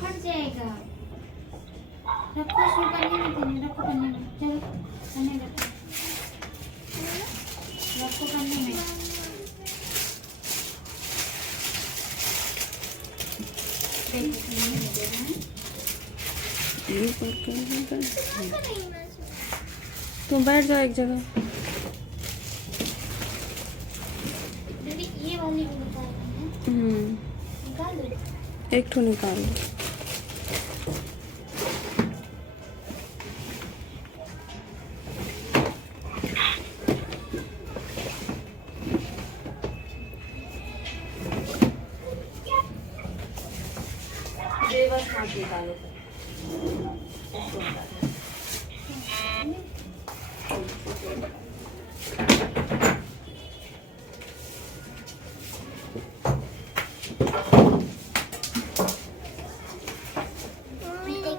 फट जाएगा। रखो इसमें पन्ने में, पन्ने रखो, पन्ने में चलो, पन्ने रखो, रखो पन्ने में। तुम बैठ जाओ एक जगह। दीदी ये वाली भी निकाल निकाल दो, एक ठो निकाल दो। बस हाथ निकालो।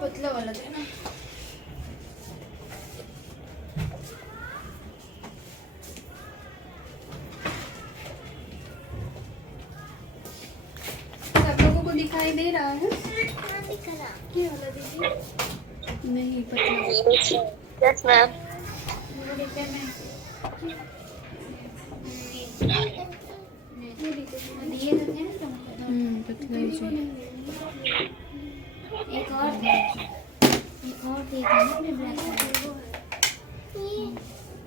पतला वाला देना। सब लोगों को दिखाई दे रहा है? ये वाला दीजिए। नहीं पतला। Yes ma'am. पतला ही चाहिए। एक और दे, एक और दे देना अपने ब्लैक कलर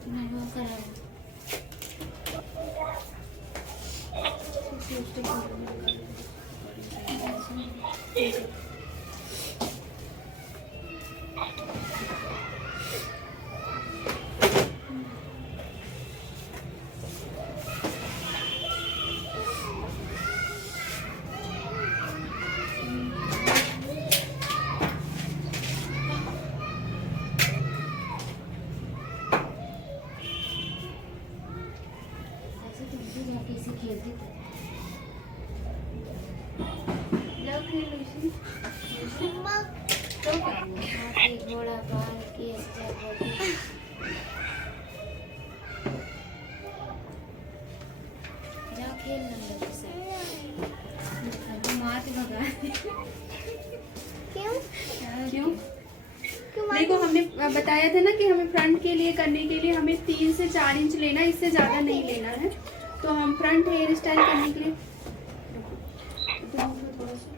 मैं वो करा कैसे खेलते थे। जाओ खेल लो इसे। हाथी घोड़ा बाल के जाओ खेल लो इसे। मार के भगा। क्यों? क्यों? देखो हमने बताया था ना कि हमें फ्रंट के लिए करने के लिए हमें 3 से 4 इंच लेना है, इससे ज्यादा नहीं लेना है। तो हम फ्रंट हेयर स्टाइल करने के लिए थोड़ा सा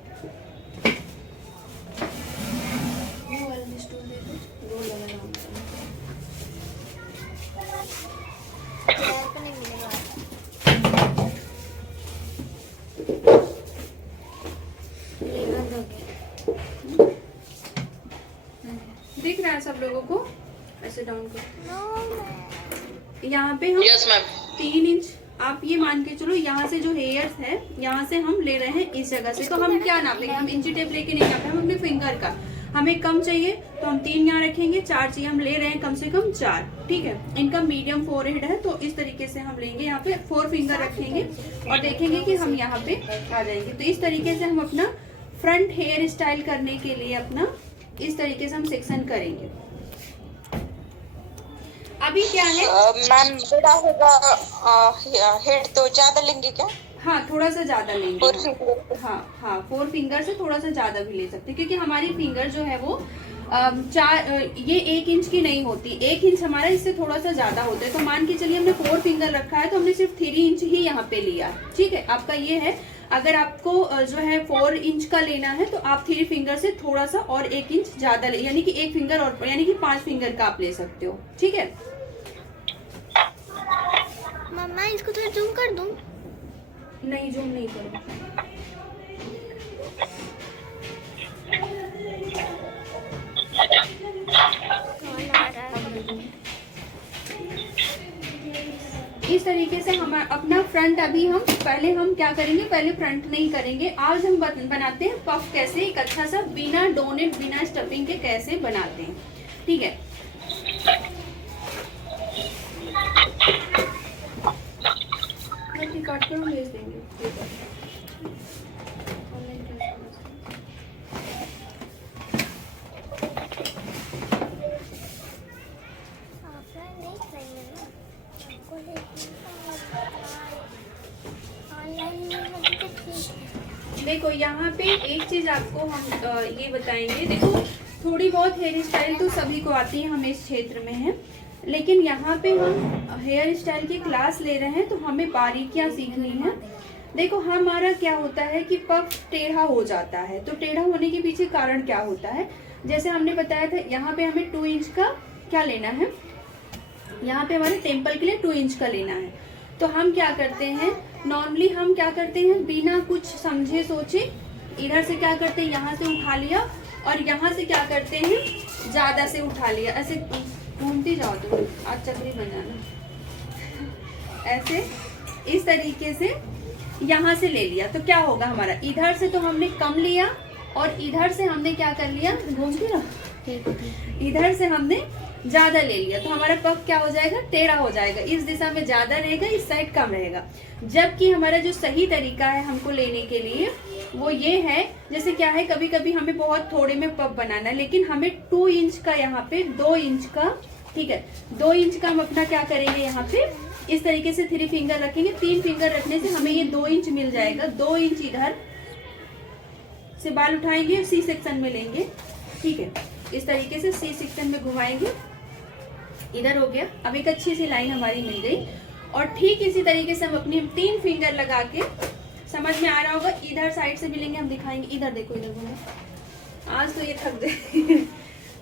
वो वाला स्टूल दे दो, रोल लगा रहा नहीं मिलेगा। ये बंद हो गया। दिख रहा है सब लोगों को? ऐसे डाउन करो। यहाँ पे हम यस मैम। 3 इंच आप ये मान के चलो, यहाँ से जो हेयर्स है यहाँ से हम ले रहे हैं इस जगह से। तो हम क्या नापेंगे? हम इंची टेप लेके नहीं नापे, हम अपने फिंगर का। हमें कम चाहिए तो हम 3 यहाँ रखेंगे, 4 चाहिए, हम ले रहे हैं कम से कम 4। ठीक है, इनका मीडियम फोरहेड है तो इस तरीके से हम लेंगे। यहाँ पे 4 फिंगर रखेंगे और देखेंगे कि हम यहाँ पे आ जाएंगे। तो इस तरीके से हम अपना फ्रंट हेयर स्टाइल करने के लिए अपना इस तरीके से हम सेक्शन करेंगे। अभी क्या है मैम बड़ा होगा हेड तो ज्यादा लेंगे क्या? हाँ, थोड़ा सा ज्यादा लेंगे। 4 फिंगर। हाँ 4 फिंगर से थोड़ा सा ज्यादा भी ले सकते हैं, क्योंकि हमारी फिंगर जो है वो ये 1 इंच की नहीं होती। 1 इंच हमारा इससे थोड़ा सा ज्यादा होता है। तो मान के चलिए हमने 4 फिंगर रखा है तो हमने सिर्फ 3 इंच ही यहाँ पे लिया। ठीक है, आपका ये है। अगर आपको जो है 4 इंच का लेना है तो आप 3 फिंगर से थोड़ा सा और 1 इंच ज्यादा ले, यानी कि 1 फिंगर और, यानी कि 5 फिंगर का आप ले सकते हो। ठीक है, मम्मा इसको थोड़ा जूम कर दूं? नहीं जूम नहीं करो। इस तरीके से हम अपना फ्रंट अभी हम पहले हम क्या करेंगे, पहले फ्रंट नहीं करेंगे। आज हम बनाते हैं पफ कैसे, एक अच्छा सा बिना डोनेट बिना स्टफिंग के कैसे बनाते हैं। ठीक है, काट कर हम भेज देंगे। देखो यहाँ पे एक चीज आपको हम ये बताएंगे। देखो थोड़ी बहुत हेयर स्टाइल तो सभी को आती है, हम इस क्षेत्र में हैं, लेकिन यहाँ पे हम हेयर स्टाइल की क्लास ले रहे हैं तो हमें बारीकियाँ सीखनी है। देखो हमारा क्या होता है कि पफ टेढ़ा हो जाता है, तो टेढ़ा होने के पीछे कारण क्या होता है, जैसे हमने बताया था यहाँ पे हमें 2 इंच का क्या लेना है, यहाँ पे हमारे टेम्पल के लिए 2 इंच का लेना है। तो हम क्या करते हैं, नॉर्मली हम क्या करते हैं बिना कुछ समझे सोचे इधर से क्या करते हैं, यहाँ से उठा लिया और यहाँ से क्या करते हैं ज्यादा से उठा लिया, ऐसे घूमती जाओ तुम, आज चक्री बनाना, ऐसे इस तरीके से यहाँ से ले लिया। तो क्या होगा हमारा, इधर से तो हमने कम लिया और इधर से हमने क्या कर लिया, घूमती रहो, इधर से हमने ज्यादा ले लिया, तो हमारा पफ क्या हो जाएगा, टेढ़ा हो जाएगा। इस दिशा में ज्यादा रहेगा, इस साइड कम रहेगा। जबकि हमारा जो सही तरीका है हमको लेने के लिए वो ये है, जैसे क्या है कभी कभी हमें बहुत थोड़े में पफ बनाना है, लेकिन हमें 2 इंच का यहाँ पे 2 इंच का, ठीक है 2 इंच का हम अपना क्या करेंगे, यहाँ पे इस तरीके से 3 फिंगर रखेंगे। 3 फिंगर रखने से हमें ये 2 इंच मिल जाएगा। 2 इंच इधर से बाल उठाएंगे, सी सेक्शन में लेंगे, ठीक है इस तरीके से सी सेक्शन में घुमाएंगे, इधर हो गया। अब एक अच्छी सी लाइन हमारी मिल गई। और ठीक इसी तरीके से हम अपनी 3 फिंगर लगा के, समझ में आ रहा होगा, इधर साइड से मिलेंगे, हम दिखाएंगे, इधर देखो, इधर घुमा, आज तो ये थक गए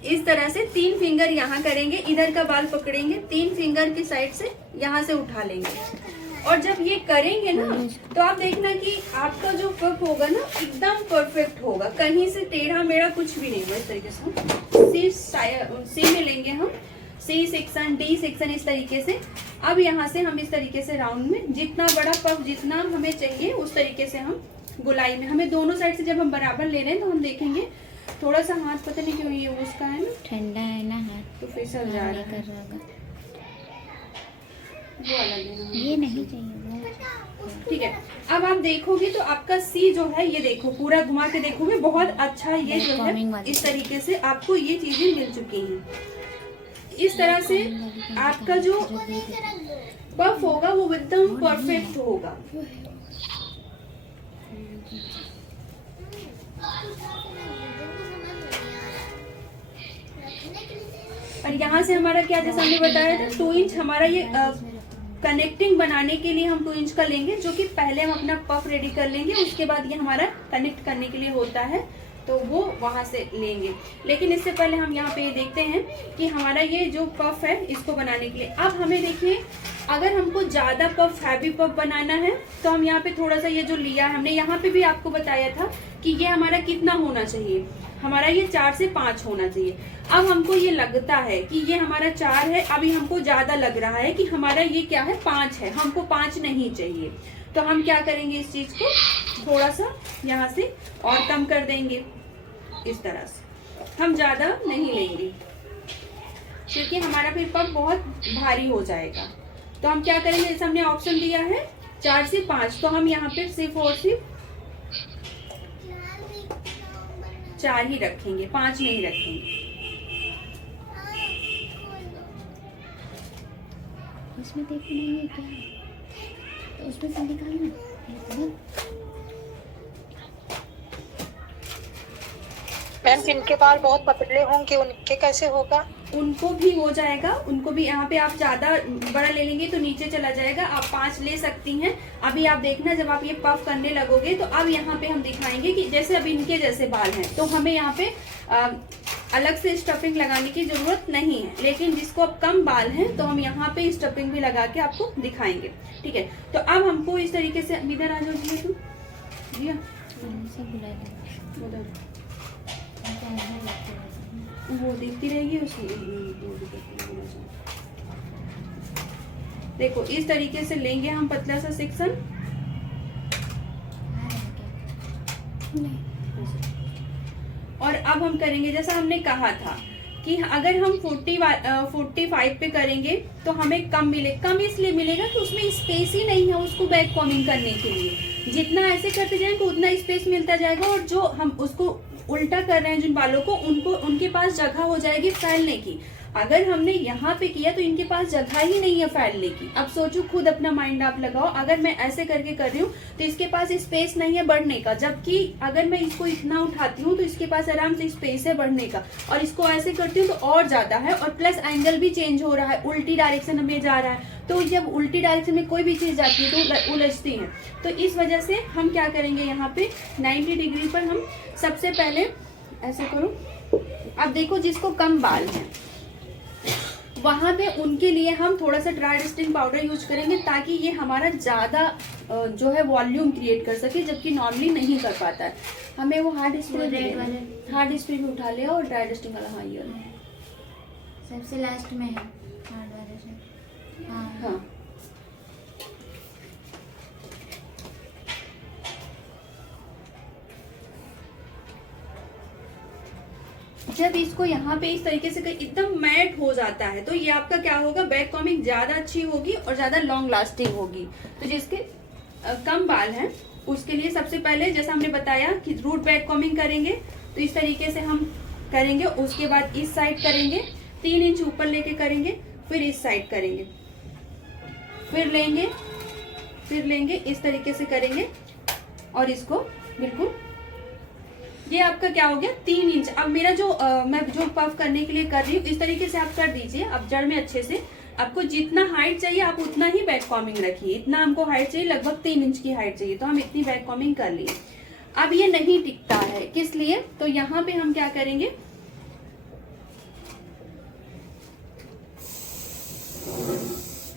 इस तरह से 3 फिंगर यहाँ करेंगे, इधर का बाल पकड़ेंगे, 3 फिंगर की साइड से यहाँ से उठा लेंगे। और जब ये करेंगे ना तो आप देखना कि आपका जो पफ होगा ना एकदम परफेक्ट होगा, कहीं से टेढ़ा मेढ़ा कुछ भी नहीं होगा। इस तरीके से सी में लेंगे हम, सी सेक्शन, डी सेक्शन, इस तरीके से। अब यहाँ से हम इस तरीके से राउंड में जितना बड़ा पफ जितना हमें चाहिए उस तरीके से हम गोलाई में, हमें दोनों साइड से जब हम बराबर ले रहे हैं तो हम देखेंगे थोड़ा सा हाथ, पता नहीं क्यों ये उसका है ना, ठंडा है ना हाथ, तो फिसल जा रहा है, वो वाला लेना, ये नहीं चाहिए, ठीक है। अब आप देखोगे तो आपका सी जो है, ये देखो पूरा घुमा के देखोगे, बहुत अच्छा ये जो है इस तरीके से आपको ये चीजें मिल चुकी हैं। इस तरह से आपका जो पफ होगा वो एकदम परफेक्ट होगा। और यहाँ से हमारा क्या, जैसा हमने बताया था 2 इंच हमारा ये कनेक्टिंग बनाने के लिए हम 2 इंच का लेंगे, जो कि पहले हम अपना पफ रेडी कर लेंगे, उसके बाद ये हमारा कनेक्ट करने के लिए होता है तो वो वहां से लेंगे। लेकिन इससे पहले हम यहाँ पे देखते हैं कि हमारा ये जो पफ है इसको बनाने के लिए, अब हमें देखिए अगर हमको ज्यादा पफ, हैवी पफ बनाना है तो हम यहाँ पे थोड़ा सा ये जो लिया है हमने, यहाँ पे भी आपको बताया था कि ये हमारा कितना होना चाहिए, हमारा ये 4 से 5 होना चाहिए। अब हमको ये लगता है कि ये हमारा 4 है, अभी हमको ज्यादा लग रहा है कि हमारा ये क्या है 5 है, हमको 5 नहीं चाहिए। तो हम क्या करेंगे, इस चीज को थोड़ा सा यहाँ से और कम कर देंगे, इस तरह से हम ज्यादा नहीं लेंगे क्योंकि हमारा फिर पफ बहुत भारी हो जाएगा। तो हम क्या करेंगे, जैसे हमने ऑप्शन दिया है 4 से 5, तो हम यहाँ पे सिर्फ और सिर्फ 4 ही रखेंगे, 5 नहीं रखेंगे। इसमें देखो नहीं है क्या, तो उसमें से निकालना। मैम जिनके बाल बहुत पतले होंगे उनके कैसे होगा? उनको भी हो जाएगा, उनको भी यहाँ पे आप ज्यादा बड़ा ले लेंगे तो नीचे चला जाएगा, आप 5 ले सकती हैं। अभी आप देखना जब आप ये पफ करने लगोगे तो अब यहाँ पे हम दिखाएंगे कि जैसे अब इनके जैसे बाल हैं तो हमें यहाँ पे अलग से स्टफिंग लगाने की जरूरत नहीं है, लेकिन जिसको अब कम बाल हैं तो हम यहाँ पे स्टफिंग भी लगा के आपको दिखाएंगे, ठीक है। तो अब हमको इस तरीके से, इधर आ जाओ जी, तुम भैया वो देखती रहेगी उसी, देखो इस तरीके से लेंगे हम पतला सा सेक्शन, और अब हम करेंगे जैसा हमने कहा था कि अगर हम 45 पे करेंगे तो हमें कम मिले, कम इसलिए मिलेगा कि उसमें स्पेस ही नहीं है उसको बैक कॉमिंग करने के लिए। जितना ऐसे करते जाएंगे उतना स्पेस मिलता जाएगा, और जो हम उसको उल्टा कर रहे हैं जिन बालों को, उनके पास जगह हो जाएगी फैलने की। अगर हमने यहाँ पे किया तो इनके पास जगह ही नहीं है फैलने की। अब सोचो, खुद अपना माइंड आप लगाओ, अगर मैं ऐसे करके कर रही हूँ तो इसके पास स्पेस नहीं है बढ़ने का, जबकि अगर मैं इसको इतना उठाती हूँ तो इसके पास आराम से स्पेस है बढ़ने का, और इसको ऐसे करती हूँ तो और ज्यादा है, और प्लस एंगल भी चेंज हो रहा है, उल्टी डायरेक्शन में जा रहा है। तो जब उल्टी डायरेक्शन में कोई भी चीज जाती है तो उलझती है। तो इस वजह से हम क्या करेंगे, यहाँ पे 90 डिग्री पर हम सबसे पहले ऐसे करो। अब देखो, जिसको कम बाल हैं वहां पे उनके लिए हम थोड़ा सा ड्राई डस्टिंग पाउडर यूज करेंगे, ताकि ये हमारा ज्यादा जो है वॉल्यूम क्रिएट कर सके, जबकि नॉर्मली नहीं कर पाता है। हमें वो हार्ड स्प्रे भी उठा लिया, और ड्राई डस्टिंग वाला। हाँ, ये सबसे लास्ट में है हार्ड वाले से। हाँ, जब इसको यहाँ पे इस तरीके से एकदम मैट हो जाता है तो ये आपका क्या होगा, बैक कॉमिंग ज्यादा अच्छी होगी और ज्यादा लॉन्ग लास्टिंग होगी। तो जिसके कम बाल हैं उसके लिए सबसे पहले, जैसा हमने बताया कि रूट बैक कॉमिंग करेंगे, तो इस तरीके से हम करेंगे। उसके बाद इस साइड करेंगे, 3 इंच ऊपर लेके करेंगे, फिर इस साइड करेंगे, फिर लेंगे, इस तरीके से करेंगे, और इसको बिल्कुल, ये आपका क्या हो गया 3 इंच। अब मेरा जो मैं जो पफ करने के लिए कर रही हूँ, इस तरीके से आप कर दीजिए। अब जड़ में अच्छे से, आपको जितना हाइट चाहिए आप उतना ही बैक कॉमिंग रखिए। इतना हमको हाइट चाहिए, लगभग 3 इंच की हाइट चाहिए, तो हम इतनी बैक कॉमिंग कर लिए। अब ये नहीं टिकता है, किस लिए, तो यहाँ पे हम क्या करेंगे,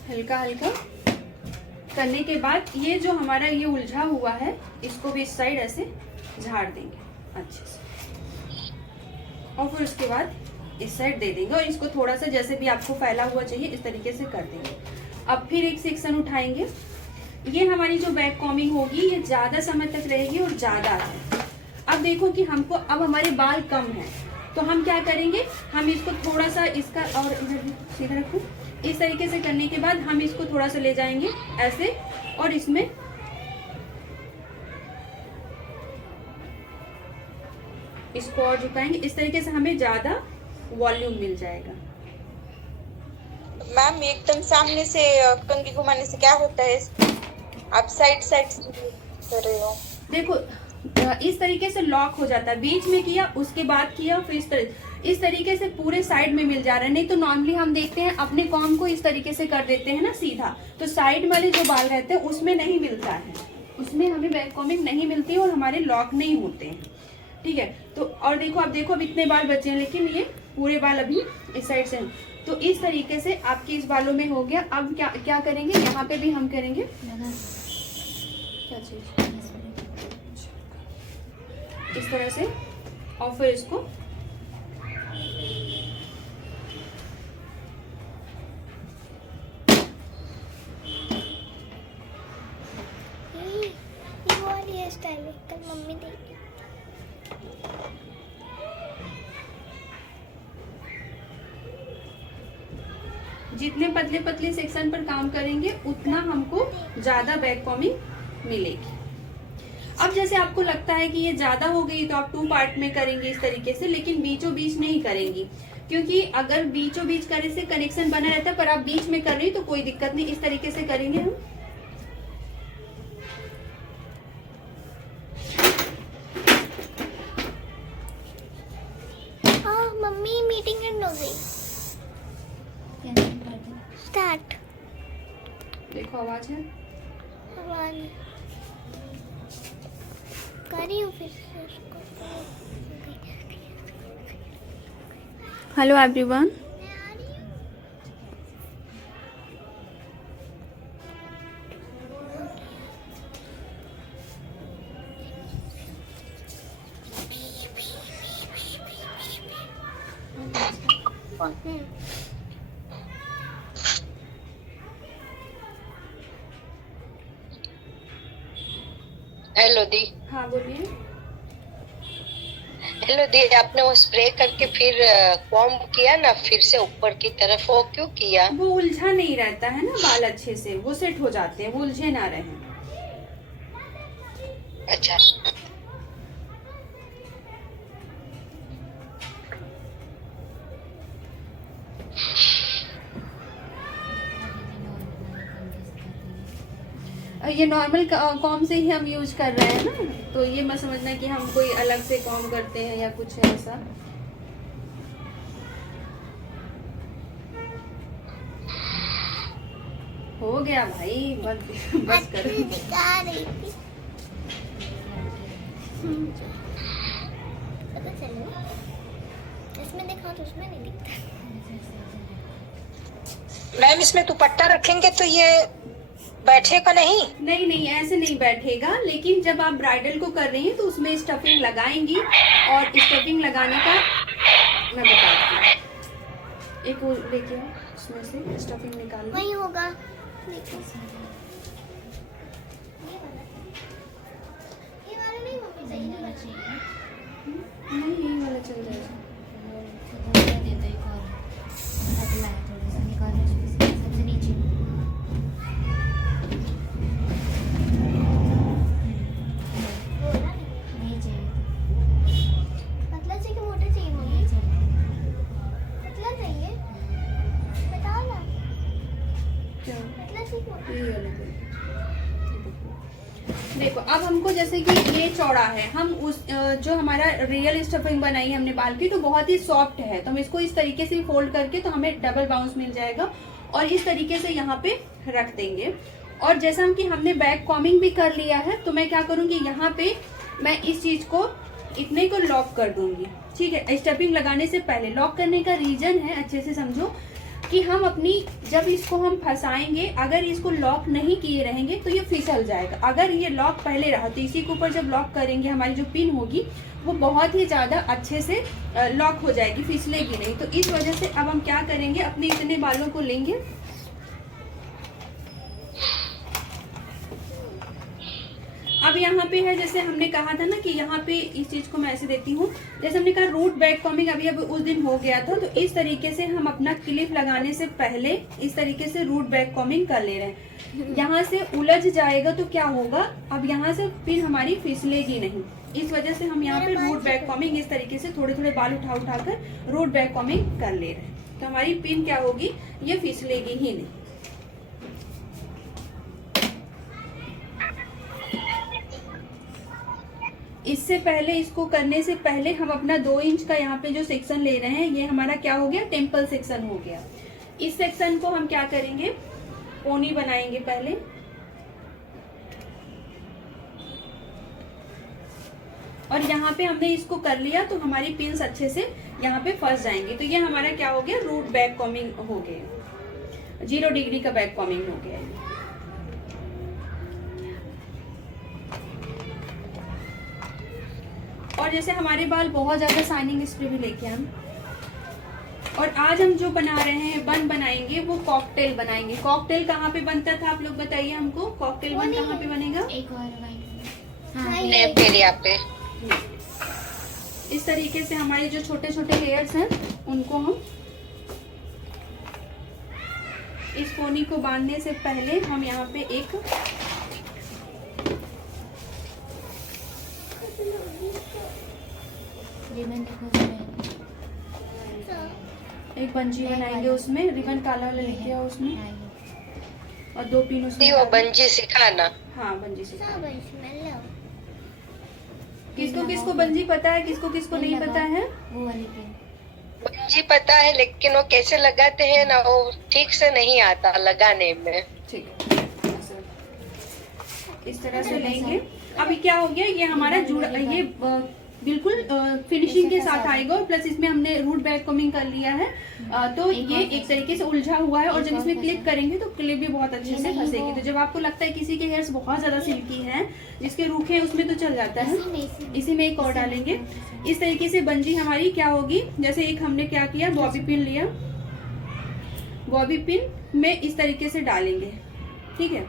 हल्का हल्का करने के बाद ये जो हमारा ये उलझा हुआ है, इसको भी इस साइड ऐसे झाड़ देंगे अच्छे से, और फिर उसके बाद इस साइड दे देंगे, और इसको थोड़ा सा जैसे भी आपको फैला हुआ चाहिए इस तरीके से कर देंगे। अब फिर एक सेक्शन उठाएंगे। ये हमारी जो बैक कॉमिंग होगी ये ज्यादा समय तक रहेगी और ज्यादा है। अब देखो कि हमको, अब हमारे बाल कम हैं, तो हम क्या करेंगे, हम इसको थोड़ा सा इसका, और इधर सीधा रखो, इस तरीके से करने के बाद हम इसको थोड़ा सा ले जाएंगे ऐसे, और इसमें इसको और झुकाएंगे। इस तरीके से हमें ज्यादा वॉल्यूम मिल जाएगा। मैम एकदम सामने से कंघी घुमाने से क्या होता है, आप साइड से कर रहे हो। देखो, इस तरीके से लॉक हो जाता है, बीच में किया, उसके बाद किया, फिर इस तरीके से पूरे साइड में मिल जा रहा है। नहीं तो नॉर्मली हम देखते हैं अपने कॉम को इस तरीके से कर देते हैं ना सीधा, तो साइड वाले जो बाल रहते हैं उसमें नहीं मिलता है, उसमें हमें बैक कॉमिंग नहीं मिलती और हमारे लॉक नहीं होते हैं। ठीक है, तो और देखो, अब देखो अब इतने बाल बचे हैं, लेकिन ये पूरे बाल अभी इस साइड से हैं। तो इस तरीके से आपके इस बालों में हो गया। अब क्या करेंगे, यहाँ पे भी हम करेंगे क्या चीज, इस तरह से, और फिर इसको स्टाइल कल मम्मी देखी। जितने पतले पतले सेक्शन पर काम करेंगे उतना हमको ज्यादा बैक कॉमिंग मिलेगी। अब जैसे आपको लगता है कि ये ज्यादा हो गई तो आप 2 पार्ट में करेंगे इस तरीके से, लेकिन बीचों बीच नहीं करेंगी, क्योंकि अगर बीचों बीच करे से कनेक्शन बना रहता है, पर आप बीच में कर रही तो कोई दिक्कत नहीं। इस तरीके से करेंगे हम। मम्मी मीटिंग एंड हो गई, स्टार्ट। देखो आवाज है, आवाज करी हूँ फिर से उसको। हेलो एवरीवन, हेलो दी। हाँ बोलिए। हेलो दी, आपने वो स्प्रे करके फिर कॉम्ब किया ना, फिर से ऊपर की तरफ, वो क्यों किया? वो उलझा नहीं रहता है ना बाल, अच्छे से वो सेट हो जाते हैं, वो उलझे ना रहे। अच्छा, ये नॉर्मल कॉम से ही हम यूज कर रहे हैं ना, तो ये मत समझना कि हम कोई अलग से कॉम करते हैं या कुछ है ऐसा। हो गया भाई, बस कर। दिखा रही थी। पता चलो इसमें दिखाओ तो उसमें नहीं दिखता। मैम इसमें दुपट्टा रखेंगे तो ये बैठेगा नहीं? नहीं नहीं, ऐसे नहीं बैठेगा, लेकिन जब आप ब्राइडल को कर रही हैं तो उसमें स्टफिंग लगाएंगी, और स्टफिंग लगाने का मैं बताती हूँ। एक वो लेके आओ, उसमें से स्टफिंग निकाल लो। वही होगा। देखो ये वाला नहीं मम्मी, सही नहीं चाहिए। नहीं, यही वाला चल जाएगा। पतला चाहिए कि मोटा चाहिए मम्मी? पतला चाहिए, बताओ ना। क्या? पतला चाहिए कि मोटा? यही वाला चल। देखो अब हमको जैसे कि ये चौड़ा है, हम उस जो हमारा रियल स्टफिंग बनाई है हमने बाल की, तो बहुत ही सॉफ्ट है, तो हम इसको इस तरीके से फोल्ड करके तो हमें डबल बाउंस मिल जाएगा, और इस तरीके से यहाँ पे रख देंगे। और जैसा कि हमने बैक कॉमिंग भी कर लिया है, तो मैं क्या करूंगी, यहाँ पे मैं इस चीज को इतने को लॉक कर दूंगी। ठीक है, स्टफिंग लगाने से पहले लॉक करने का रीजन है, अच्छे से समझो, कि हम अपनी जब इसको हम फंसाएंगे, अगर इसको लॉक नहीं किए रहेंगे तो ये फिसल जाएगा। अगर ये लॉक पहले रहा तो इसी के ऊपर जब लॉक करेंगे हमारी जो पिन होगी वो बहुत ही ज्यादा अच्छे से लॉक हो जाएगी, फिसलेगी नहीं। तो इस वजह से अब हम क्या करेंगे, अपने इतने बालों को लेंगे, अब यहाँ पे है, जैसे हमने कहा था ना कि यहाँ पे इस चीज को मैं ऐसे देती हूँ, जैसे हमने कहा रूट बैक कॉमिंग अभी उस दिन हो गया था, तो इस तरीके से हम अपना क्लिप लगाने से पहले इस तरीके से रूट बैक कॉमिंग कर ले रहे हैं। यहाँ से उलझ जाएगा तो क्या होगा, अब यहाँ से पिन हमारी फिसलेगी नहीं, इस वजह से हम यहाँ पे रूट बैक कॉमिंग इस तरीके से थोड़े थोड़े बाल उठा उठा कर रूट बैक कॉमिंग कर ले रहे हैं, तो हमारी पिन क्या होगी, ये फिसलेगी ही नहीं। इससे पहले, इसको करने से पहले हम अपना 2 इंच का यहाँ पे जो सेक्शन ले रहे हैं, ये हमारा क्या हो गया, टेम्पल सेक्शन हो गया। इस सेक्शन को हम क्या करेंगे, पोनी बनाएंगे पहले, और यहाँ पे हमने इसको कर लिया तो हमारी पिन्स अच्छे से यहाँ पे फंस जाएंगे। तो ये हमारा क्या हो गया, रूट बैक कॉमिंग हो गया, 0 डिग्री का बैक कॉमिंग हो गया। और जैसे हमारे बाल बहुत ज्यादा शाइनिंग, इस पे भी लेके हम, और आज हम जो बना रहे हैं, बन बनाएंगे, वो कॉकटेल बनाएंगे। कॉकटेल कहाँ पे बनता था आप लोग बताइए हमको, कॉकटेल बन कहाँ पे बनेगा? एक और नेप एरिया पे। इस तरीके से हमारे जो छोटे छोटे हेयर्स हैं उनको हम इस पोनी को बांधने से पहले हम यहाँ पे एक बंजी बनाएंगे, उसमें रिबन काला वाला लेके आओ उसमें, और 2 पिन उसमें। वो बंजी सिखाना। हाँ, बंजी सिखा। सब किसको किसको बंजी पता है, किसको किसको नहीं पता है? वो वाली पिन बंजी पता है, लेकिन वो कैसे लगाते हैं ना, वो ठीक से नहीं आता लगाने में। ठीक है, इस तरह से लेंगे। अभी क्या हो गया, ये हमारा जुड़, ये बिल्कुल फिनिशिंग के साथ आएगा, और प्लस इसमें हमने रूट बैक कॉमिंग कर लिया है, तो ये एक तरीके से उलझा हुआ है, और जब इसमें क्लिप करेंगे तो क्लिप भी बहुत अच्छे से फंसेगी। तो जब आपको लगता है किसी के हेयर्स बहुत ज्यादा सिल्की हैं, जिसके रूखे हैं, उसमें तो चल जाता है, इसी में एक और डालेंगे। इस तरीके से बंजी हमारी क्या होगी, जैसे एक हमने क्या किया, बॉबी पिन लिया, बॉबी पिन में इस तरीके से डालेंगे। ठीक है,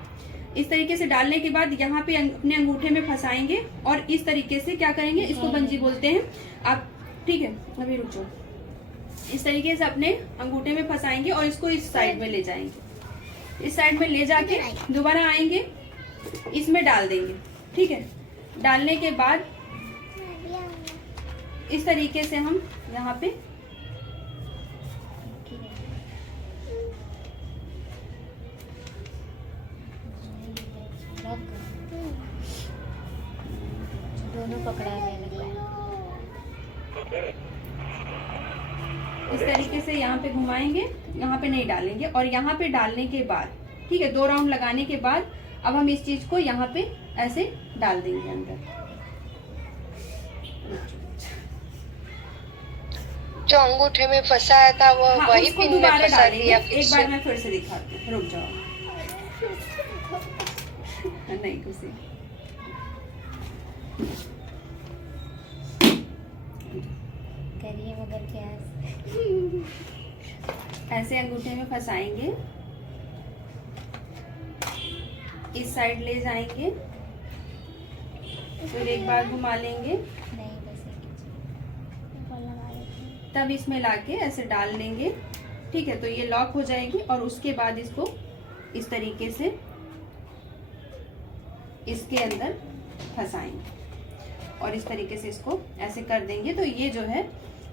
इस तरीके से डालने के बाद यहाँ पे अपने अंगूठे में फंसाएंगे, और इस तरीके से क्या करेंगे, इसको बंजी बोलते हैं आप। ठीक है, अभी रुक जाओ। इस तरीके से अपने अंगूठे में फंसाएंगे और इसको इस साइड में ले जाएंगे, इस साइड में ले जाके दोबारा आएंगे, इसमें डाल देंगे। ठीक है, डालने के बाद इस तरीके से हम यहाँ पे लॉक दोनों पकड़ा गया लग रहा है। इस तरीके से यहाँ पे घुमाएंगे, यहाँ पे नहीं डालेंगे, और यहाँ पे डालने के बाद, ठीक है, 2 राउंड लगाने के बाद अब हम इस चीज को यहाँ पे ऐसे डाल देंगे अंदर। जो अंगूठे में फंसाया था वो हाँ, वही उसको पिन में दोबारा फंसा डालेंगे। दिया फिर एक बार से। मैं फिर से दिखाती हूँ, रुक जाओ। नहीं खुशी, करिए मगर क्या ऐसे अंगूठे में फंसाएंगे, इस साइड ले जाएंगे, फिर एक बार घुमा लेंगे, नहीं बस लगा लेते हैं। तब इसमें लाके ऐसे डाल देंगे। ठीक है, तो ये लॉक हो जाएगी और उसके बाद इसको इस तरीके से इसके अंदर फंसाएंगे और इस तरीके से इसको ऐसे कर देंगे। तो ये जो है,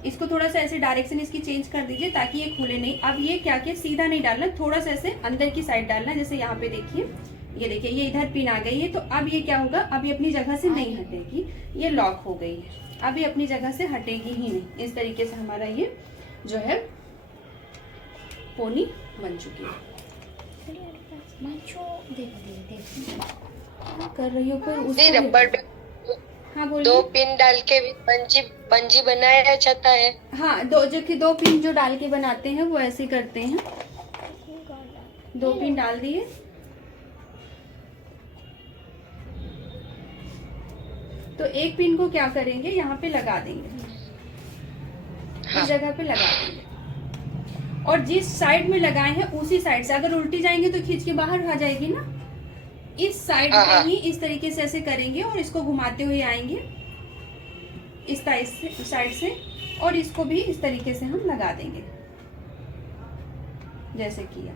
इसको थोड़ा सा ऐसे डायरेक्शन इसकी चेंज कर दीजिए ताकि ये खुले नहीं। अब ये क्या किया, सीधा नहीं डालना, थोड़ा सा ऐसे अंदर की साइड डालना। जैसे यहाँ पे देखिए, ये देखिए, ये इधर पिन आ गई है, तो अब ये क्या होगा, अब ये अपनी जगह से नहीं हटेगी, ये लॉक हो गई है, अब ये अपनी जगह से हटेगी ही नहीं। इस तरीके से हमारा ये जो है पोनी बन चुकी है। कर रही हो पर नहीं, रबर हाँ बोलिए। 2 पिन डाल के भी पंजी बनाया जाता है। हाँ, दो पिन जो डाल के बनाते हैं वो ऐसे करते हैं। 2 पिन डाल दिए, तो एक पिन को क्या करेंगे, यहाँ पे लगा देंगे, इस जगह पे लगा देंगे, और जिस साइड में लगाए हैं उसी साइड से, अगर उल्टी जाएंगे तो खींच के बाहर आ जाएगी ना, इस साइड पे ही इस तरीके से ऐसे करेंगे और इसको घुमाते हुए आएंगे इस साइड से, और इसको भी इस तरीके से हम लगा देंगे जैसे किया।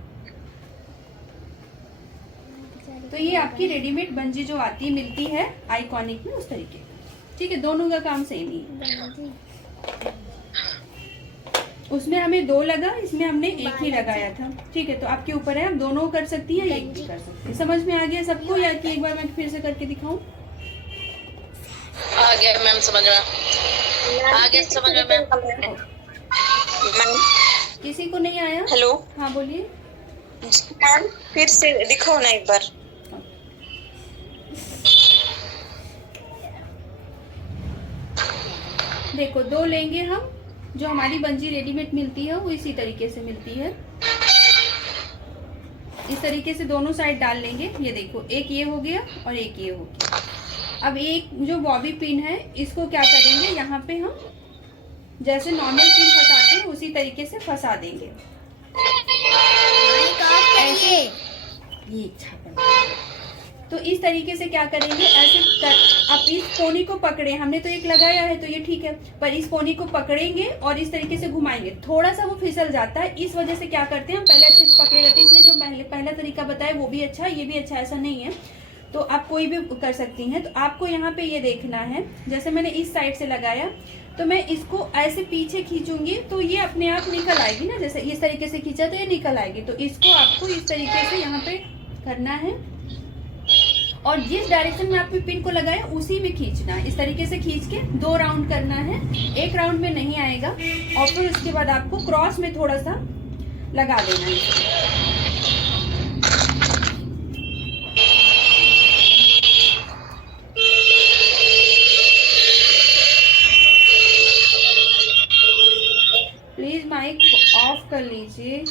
तो ये आपकी रेडीमेड बंजी जो आती मिलती है आइकॉनिक में, उस तरीके का। ठीक है, दोनों का काम सेम ही है। उसमें हमें 2 लगा, इसमें हमने एक ही लगाया था। ठीक है, तो आपके ऊपर है, आप दोनों कर सकती हैं या एक भी कर सकती हैं। समझ में आ गया सबको, या कि एक बार मैं फिर से करके दिखाऊं? आ गया मैम, समझ में आ गया, समझ में मैम। किसी को नहीं आया? हेलो, हाँ बोलिए। मैम फिर से दिखाओ ना एक बार। देखो, 2 लेंगे हम, जो हमारी बंजी रेडीमेड मिलती है वो इसी तरीके से मिलती है। इस तरीके से दोनों साइड डाल लेंगे। ये देखो, एक ये हो गया और एक ये हो गया। अब एक जो बॉबी पिन है, इसको क्या करेंगे, यहाँ पे हम जैसे नॉर्मल पिन फंसाते हैं उसी तरीके से फंसा देंगे। ये इच्छा तो इस तरीके से क्या करेंगे, ऐसे अब इस पोनी को पकड़े, हमने तो एक लगाया है तो ये ठीक है, पर इस पोनी को पकड़ेंगे और इस तरीके से घुमाएंगे। थोड़ा सा वो फिसल जाता है, इस वजह से क्या करते हैं, हम पहले अच्छे से पकड़े रहते हैं, इसलिए जो पहला तरीका बताया वो भी अच्छा है, ये भी अच्छा, ऐसा नहीं है। तो आप कोई भी कर सकती हैं। तो आपको यहाँ पे ये देखना है, जैसे मैंने इस साइड से लगाया तो मैं इसको ऐसे पीछे खींचूंगी तो ये अपने आप निकल आएगी ना, जैसे इस तरीके से खींचा तो ये निकल आएगी। तो इसको आपको इस तरीके से यहाँ पे करना है और जिस डायरेक्शन में आपने पिन को लगाया उसी में खींचना है। इस तरीके से खींच के 2 राउंड करना है, 1 राउंड में नहीं आएगा। और फिर उसके बाद आपको क्रॉस में थोड़ा सा लगा देना है। प्लीज माइक ऑफ कर लीजिए।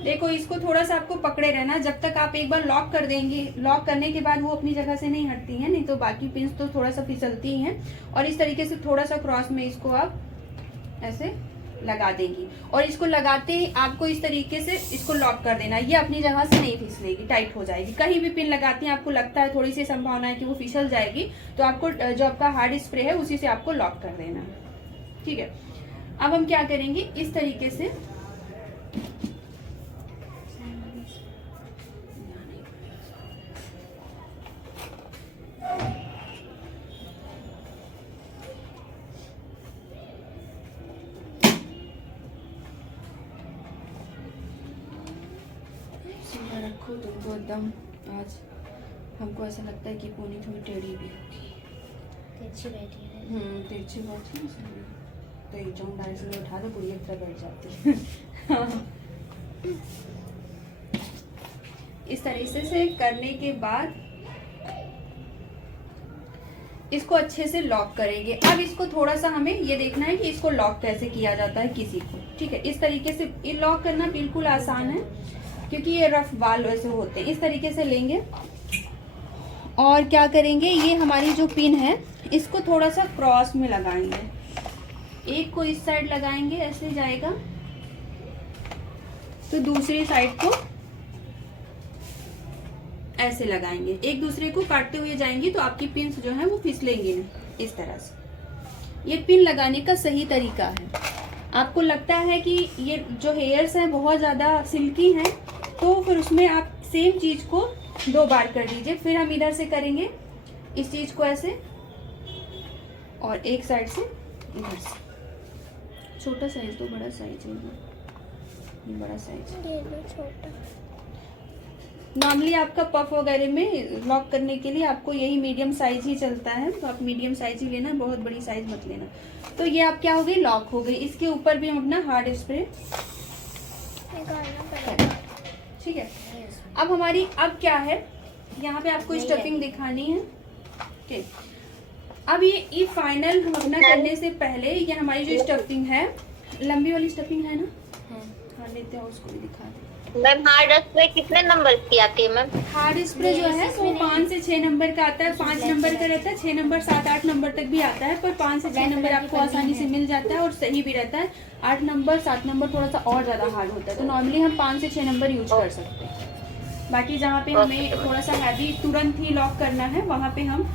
देखो, इसको थोड़ा सा आपको पकड़े रहना, जब तक आप एक बार लॉक कर देंगे, लॉक करने के बाद वो अपनी जगह से नहीं हटती हैं, नहीं तो बाकी पिन्स तो थोड़ा सा फिसलती हैं। और इस तरीके से थोड़ा सा क्रॉस में इसको आप ऐसे लगा देंगी और इसको लगाते ही आपको इस तरीके से इसको लॉक कर देना। ये अपनी जगह से नहीं फिसलेगी, टाइट हो जाएगी। कहीं भी पिन लगाते हैं आपको लगता है थोड़ी सी संभावना है कि वो फिसल जाएगी, तो आपको जो आपका हार्ड स्प्रे है उसी से आपको लॉक कर देना है। ठीक है, अब हम क्या करेंगे, इस तरीके से सीधा रखो तुमको एकदम। आज हमको ऐसा लगता है कि पोनी थोड़ी टेढ़ी भी होगी। तिरछी बैठी है। तिरछी बहुत है इसलिए। तो एक जॉन डायरेक्ट में उठा दो, पूरी एक तरह बैठ जाती है। इस तरीके से करने के बाद इसको अच्छे से लॉक करेंगे। अब इसको थोड़ा सा हमें ये देखना है कि इसको लॉक कैसे किया जाता है किसी को, ठीक है। इस तरीके से ये लॉक करना बिल्कुल आसान है, क्योंकि ये रफ बाल वैसे होते हैं। इस तरीके से लेंगे और क्या करेंगे, ये हमारी जो पिन है इसको थोड़ा सा क्रॉस में लगाएंगे। एक को इस साइड लगाएंगे, ऐसे जाएगा, तो दूसरी साइड को ऐसे लगाएंगे। एक दूसरे को काटते हुए जाएंगे तो आपकी पिन्स जो है वो फिसलेंगी नहीं। इस तरह से ये पिन लगाने का सही तरीका है। आपको लगता है कि ये जो हेयर्स हैं बहुत ज़्यादा सिल्की हैं, तो फिर उसमें आप सेम चीज़ को 2 बार कर दीजिए। फिर हम इधर से करेंगे इस चीज़ को ऐसे, और एक साइड से इधर से। छोटा साइज तो बड़ा साइज है, ये बड़ा साइज। छोटा नॉर्मली आपका पफ वगैरह में लॉक करने के लिए आपको यही मीडियम साइज ही चलता है, तो आप मीडियम साइज ही लेना, बहुत बड़ी साइज मत लेना। तो ये आप क्या हो गई, लॉक हो गई। इसके ऊपर भी हम अपना हार्ड स्प्रे, ठीक है। अब हमारी अब क्या है, यहाँ पे आपको स्टफिंग दिखानी है, ठीक। अब ये फाइनल अपना करने से पहले ये हमारी जो स्टफिंग है, लंबी वाली स्टफिंग है ना, हाँ लेते हैं, उसको भी दिखा दे। मैम हार्ड स्प्रे कितने नंबर की आती है मैम? हार्ड स्प्रे जो है वो 5 से 6 नंबर का आता है। 5 नंबर का रहता है, 6 नंबर 7-8 नंबर तक भी आता है, पर 5 से 6 नंबर आपको आसानी से मिल जाता है और सही भी रहता है। 8 नंबर 7 नंबर थोड़ा सा और ज्यादा हार्ड होता है, तो नॉर्मली हम 5 से 6 नंबर यूज कर सकते हैं। बाकी जहाँ पे हमें थोड़ा सा हैवी तुरंत ही लॉक करना है, वहाँ पे हम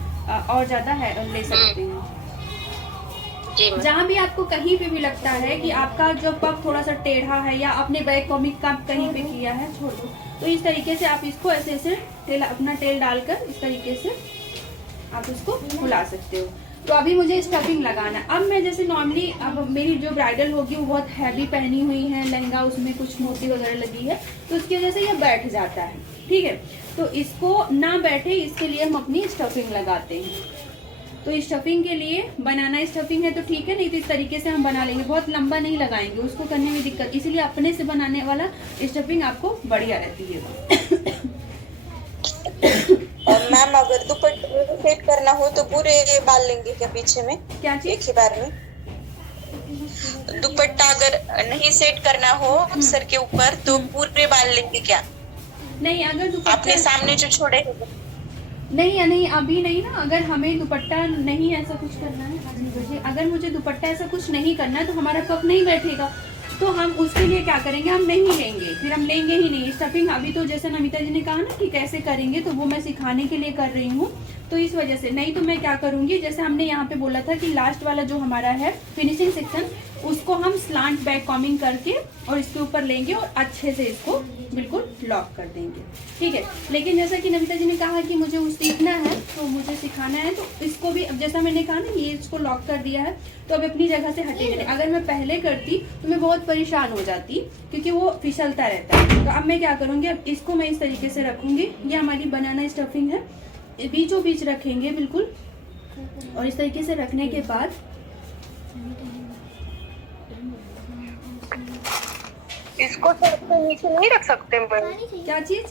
और ज्यादा ले सकते हैं। जहाँ भी आपको कहीं पे भी लगता है कि आपका जो पफ थोड़ा सा टेढ़ा है, या आपने बैक कॉमिक का कहीं पे किया है, छोड़ दो, तो इस तरीके से आप इसको ऐसे ऐसे अपना तेल डालकर इस तरीके से आप इसको फुला सकते हो। तो अभी मुझे स्टफिंग लगाना है। अब मैं जैसे नॉर्मली, अब मेरी जो ब्राइडल होगी वो बहुत हैवी पहनी हुई है, लहंगा उसमें कुछ मोती वगैरह लगी है, तो उसकी वजह से ये बैठ जाता है, ठीक है। तो इसको ना बैठे इसके लिए हम अपनी स्टफिंग लगाते हैं। तो स्टफिंग के लिए बनाना स्टफिंग है तो ठीक है, नहीं तो इस तरीके से हम बना लेंगे। बहुत लंबा नहीं लगाएंगे, उसको करने में दिक्कत, इसलिए अपने से बनाने वाला स्टफिंग आपको बढ़िया रहती है। और मैम अगर दुपट्टा सेट करना हो तो पूरे बाल लेंगे क्या पीछे में? क्या चीज? एक ही बार में दुपट्टा अगर नहीं सेट करना हो सर के ऊपर तो पूरे बाल लेंगे क्या? नहीं, अगर अपने सामने जो छोड़े नहीं अभी नहीं ना। अगर हमें दुपट्टा नहीं ऐसा कुछ करना है, अगर मुझे दुपट्टा ऐसा कुछ नहीं करना है तो हमारा कप नहीं बैठेगा, तो हम उसके लिए क्या करेंगे, हम नहीं लेंगे, फिर हम लेंगे ही नहीं स्टफिंग। अभी तो जैसे नमिता जी ने कहा ना कि कैसे करेंगे, तो वो मैं सिखाने के लिए कर रही हूँ, तो इस वजह से। नहीं तो मैं क्या करूँगी, जैसे हमने यहाँ पे बोला था कि लास्ट वाला जो हमारा है फिनिशिंग सेक्शन, उसको हम स्लांट बैक कॉमिंग करके और इसके ऊपर लेंगे और अच्छे से इसको बिल्कुल लॉक कर देंगे, ठीक है। लेकिन जैसा कि नमिता जी ने कहा कि मुझे सीखना है, तो मुझे सिखाना है, तो इसको भी अब जैसा मैंने कहा ना, ये इसको लॉक कर दिया है, तो अब अपनी जगह से हटेगा नहीं। अगर मैं पहले करती तो मैं बहुत परेशान हो जाती, क्योंकि वो फिसलता रहता है। तो अब मैं क्या करूँगी, अब इसको मैं इस तरीके से रखूँगी। ये हमारी बनाना स्टफिंग है, बीचों बीच रखेंगे बिल्कुल, और इस तरीके से रखने के बाद इसको सबसे नीचे नहीं रख सकते मैम? क्या चीज?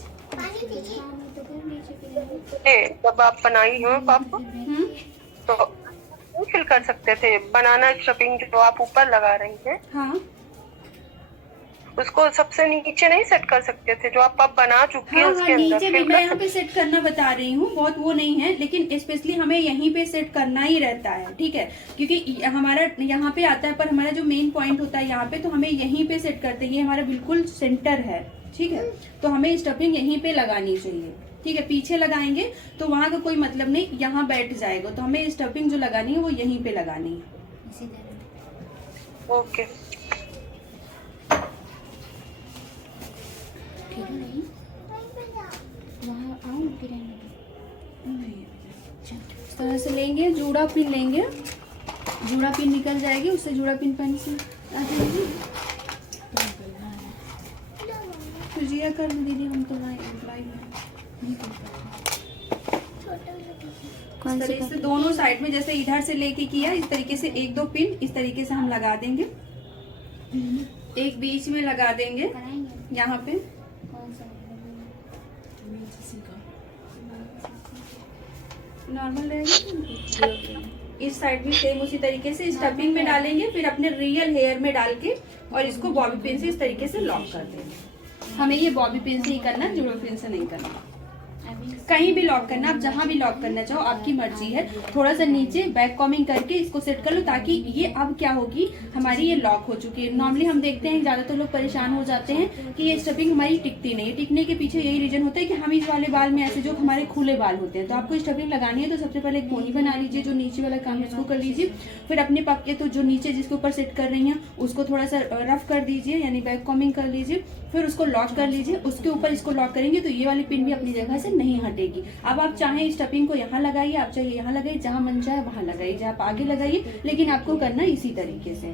जब आप बनाई हो पफ तो फिल कर सकते थे। बनाना स्टफिंग जो आप ऊपर लगा रही हैं, हाँ, उसको सबसे नीचे नहीं सेट कर सकते थे जो आप पफ बना चुकी हैं उसके अंदर? नीचे भी मैं यहाँ पे सेट करना बता रही हूँ, बहुत वो नहीं है, लेकिन स्पेशली हमें यहीं पे सेट करना ही रहता है, ठीक है। क्योंकि हमारा यहाँ पे आता है, पर हमारा जो मेन पॉइंट होता है यहाँ पे, तो हमें यहीं पे सेट करते हैं। ये हमारा बिल्कुल सेंटर है, ठीक है। तो हमें स्टफिंग यहीं पे लगानी चाहिए, ठीक है। पीछे लगाएंगे तो वहाँ का कोई मतलब नहीं, यहाँ बैठ जाएगा। तो हमें स्टफिंग जो लगानी है वो यहीं पे लगानी है। ओके, इस तरह से लेंगे, जूड़ा पिन लेंगे, जूड़ा पिन निकल जाएगी, उससे जूड़ा पिन पेन से आ जाएगी। फिर जिया कर दीदी, हम तो एम्प्लॉय नहीं कर कौन इस सी तरीके से दोनों साइड में, जैसे इधर से लेके किया इस तरीके से 1-2 पिन इस तरीके से हम लगा देंगे, एक बीच में लगा देंगे कराएंगे? यहाँ पे। कौन सा नॉर्मल रहेगा। इस साइड भी सेम उसी तरीके से स्टफिंग में डालेंगे, फिर अपने रियल हेयर में डाल के और इसको बॉबी पिन से इस तरीके से लॉक कर देंगे। हमें ये बॉबी पिन से ही करना, जुड़ो पिन से नहीं करना। कहीं भी लॉक करना, आप जहां भी लॉक करना चाहो आपकी मर्जी है। थोड़ा सा नीचे बैक कॉमिंग करके इसको सेट कर लो, ताकि ये अब क्या होगी हमारी ये लॉक हो चुकी है। नॉर्मली हम देखते हैं ज्यादातर लोग परेशान हो जाते हैं कि ये स्टफिंग हमारी टिकती नहीं है। टिकने के पीछे यही रीजन होता है कि हम इस वाले बाल में ऐसे जो हमारे खुले बाल होते हैं, तो आपको स्टफिंग लगानी है तो सबसे पहले एक पोनी बना लीजिए, जो नीचे वाला काम है उसको कर लीजिए। फिर अपने पक्के तो जो नीचे जिसके ऊपर सेट कर रही हैं उसको थोड़ा सा रफ कर दीजिए, यानी बैक कॉमिंग कर लीजिए। फिर उसको लॉक कर लीजिए, उसके ऊपर इसको लॉक करेंगे तो ये वाली पिन भी अपनी जगह से नहीं हटेगी। अब आप चाहें स्टफिंग को यहाँ लगाइए, आप चाहिए यहाँ लगाइए, जहाँ मन चाहे वहाँ लगाइए, जहाँ आप आगे लगाइए, लेकिन आपको करना इसी तरीके से।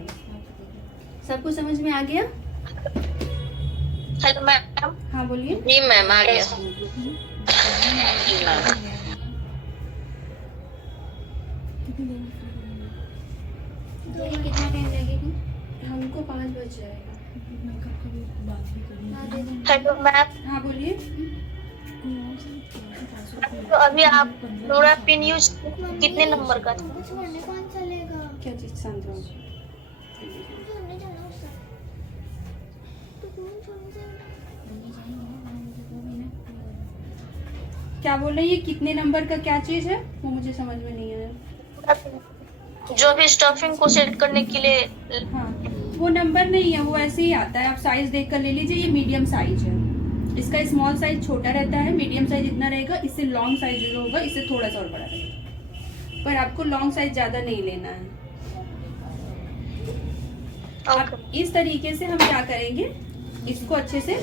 सबको समझ में आ गया? Hello ma'am. हाँ बोलिए। जी मैम आ गया। जी मैम। तो ये कितना टाइम लगेगा? हमको 5 बज जाएगा। Hello ma'am. हाँ बोलिए। तो अभी आप नोरा पिन यूज कितने नंबर का था? छोड़ने कौन चलेगा? क्या चीज? शांत रहो। छोड़ने जाना उससे। तो कौन छोड़ने जाएगा? क्या बोल रही है? कितने नंबर का क्या चीज है वो मुझे समझ में नहीं आया। जो भी स्टफिंग को सेट करने के लिए। हाँ वो नंबर नहीं है, वो ऐसे ही आता है। आप साइज देख कर ले लीजिए। ये मीडियम साइज है, इसका स्मॉल साइज छोटा रहता है, मीडियम साइज इतना रहेगा। इससे लॉन्ग साइज जो होगा इससे थोड़ा सा और बड़ा रहेगा, पर आपको लॉन्ग साइज ज्यादा नहीं लेना है। अब इस तरीके से हम क्या करेंगे, इसको अच्छे से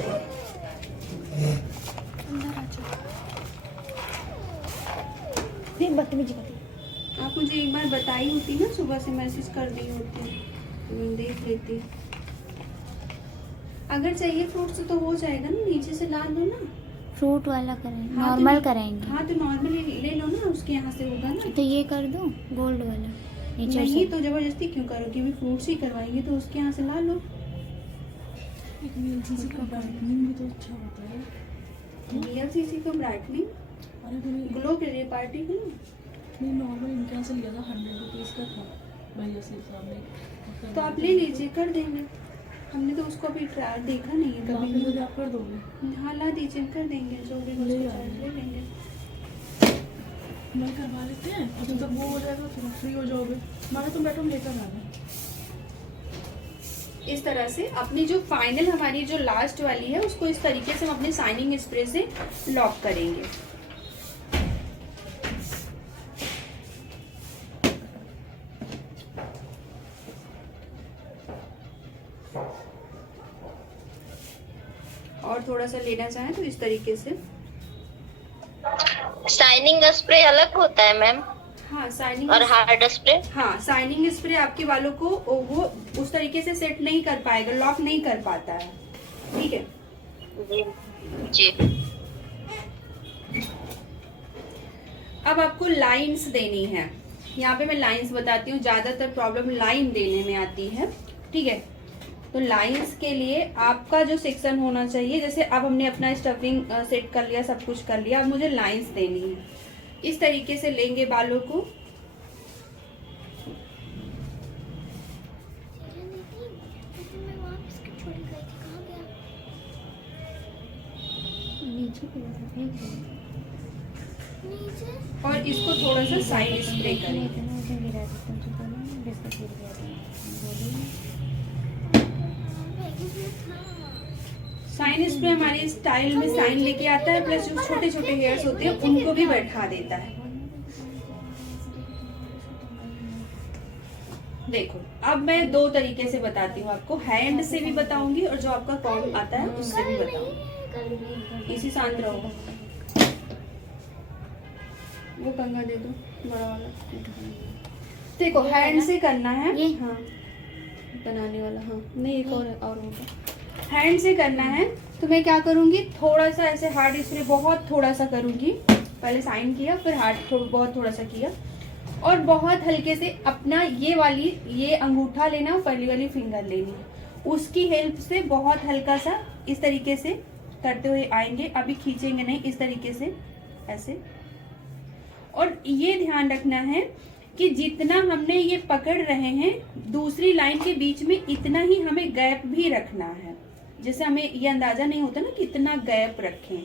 बदतमीजी करती। आप मुझे एक बार बताई होती ना, सुबह से मैसेज कर दी होती तो मैं देख लेती। अगर चाहिए फ्रूट्स तो हो जाएगा ना, नीचे से ला लो ना। फ्रूट वाला करेंगे, हाँ, नॉर्मल तो करेंगे। हाँ तो नॉर्मल ले लो ना, उसके यहाँ से होगा ना। तो ये कर दो गोल्ड वाला नीचे नहीं से। तो जबरदस्ती क्यों करोगे, भी फ्रूट्स ही करवाएंगे तो उसके यहाँ से ला लो। VLCC का ब्राइटनिंग भी तो अच्छा होता है। VLCC का ब्राइटनिंग अरे तूने ग्लो के लिए पार्टी ग्लो। नहीं नॉर्मल इनके यहाँ से लिया था 100 रुपीज़ का था भैया से सामने। तो आप ले लीजिए, कर देंगे। हमने तो उसको अभी ट्रायल देखा नहीं है कभी कभी। मुझे आप कर दोगे? हाँ ला दीजिए, कर देंगे, जो भी ले उसको आएंगे। चार्ज ले लेंगे। मैं करवा लेते हैं और जब तक वो हो जाएगा तो फ्री हो जाओगे। हमारा तो मैडम लेकर आना। इस तरह से अपनी जो फाइनल हमारी जो लास्ट वाली है उसको इस तरीके से हम अपने शाइनिंग स्प्रे से लॉक करेंगे। और थोड़ा सा लेना चाहें तो इस तरीके से। शाइनिंग स्प्रे अलग होता है मैम हाँ शाइनिंग और हार्ड स्प्रे। हाँ शाइनिंग स्प्रे आपके बालों को वो उस तरीके से सेट नहीं कर पाएगा, लॉक नहीं कर पाता है। ठीक है जी जी। अब आपको लाइंस देनी है। यहाँ पे मैं लाइंस बताती हूँ, ज्यादातर प्रॉब्लम लाइन देने में आती है। ठीक है, तो लाइंस के लिए आपका जो सेक्शन होना चाहिए, जैसे अब हमने अपना स्टफिंग सेट कर लिया, सब कुछ कर लिया, अब मुझे लाइंस देनी है। इस तरीके से लेंगे बालों को। और इसको थोड़ा सा साइड स्प्रे करेंगे। साइन स्प्रे हमारे स्टाइल में साइन लेके आता है, प्लस जो छोटे छोटे हेयर्स होते हैं उनको भी बैठा देता है। देखो अब मैं दो तरीके से बताती हूँ आपको, हैंड से भी बताऊंगी और जो आपका कॉम्ब आता है उससे भी बताऊंगी। इसी शांत रहो। वो कंघा दे दो बड़ा वाला। देखो हैंड से करना है। ये? हाँ बनाने वाला। हाँ नहीं एक और होगा। हैंड से करना है तो मैं क्या करूँगी, थोड़ा सा ऐसे हार्ड स्प्रे बहुत थोड़ा सा करूँगी, पहले साइन किया फिर हार्ड बहुत थोड़ा सा किया, और बहुत हल्के से अपना ये अंगूठा लेना और पहली वाली फिंगर लेनी है, उसकी हेल्प से बहुत हल्का सा इस तरीके से करते हुए आएंगे। अभी खींचेंगे नहीं, इस तरीके से ऐसे। और ये ध्यान रखना है कि जितना हमने ये पकड़ रहे हैं दूसरी लाइन के बीच में इतना ही हमें गैप भी रखना है। जैसे हमें ये अंदाजा नहीं होता ना कितना गैप रखें।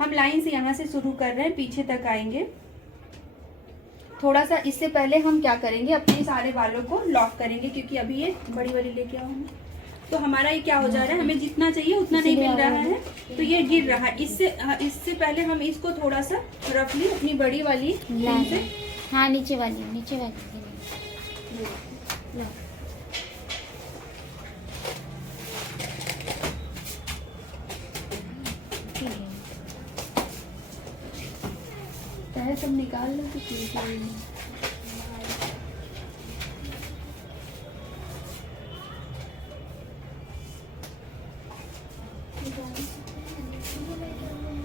हम लाइन से यहाँ से शुरू कर रहे हैं, पीछे तक आएंगे थोड़ा सा। इससे पहले हम क्या करेंगे, अपने सारे बालों को लॉक करेंगे, क्योंकि अभी ये बड़ी बड़ी लेके आओ हम, तो हमारा ये क्या हो जा रहा है, हमें जितना चाहिए उतना नहीं मिल रहा है, तो ये गिर रहा है। इससे पहले हम इसको थोड़ा सा रफली अपनी बड़ी वाली पिन से, हाँ नीचे वाली पहले सब निकाल लो तो ठीक है।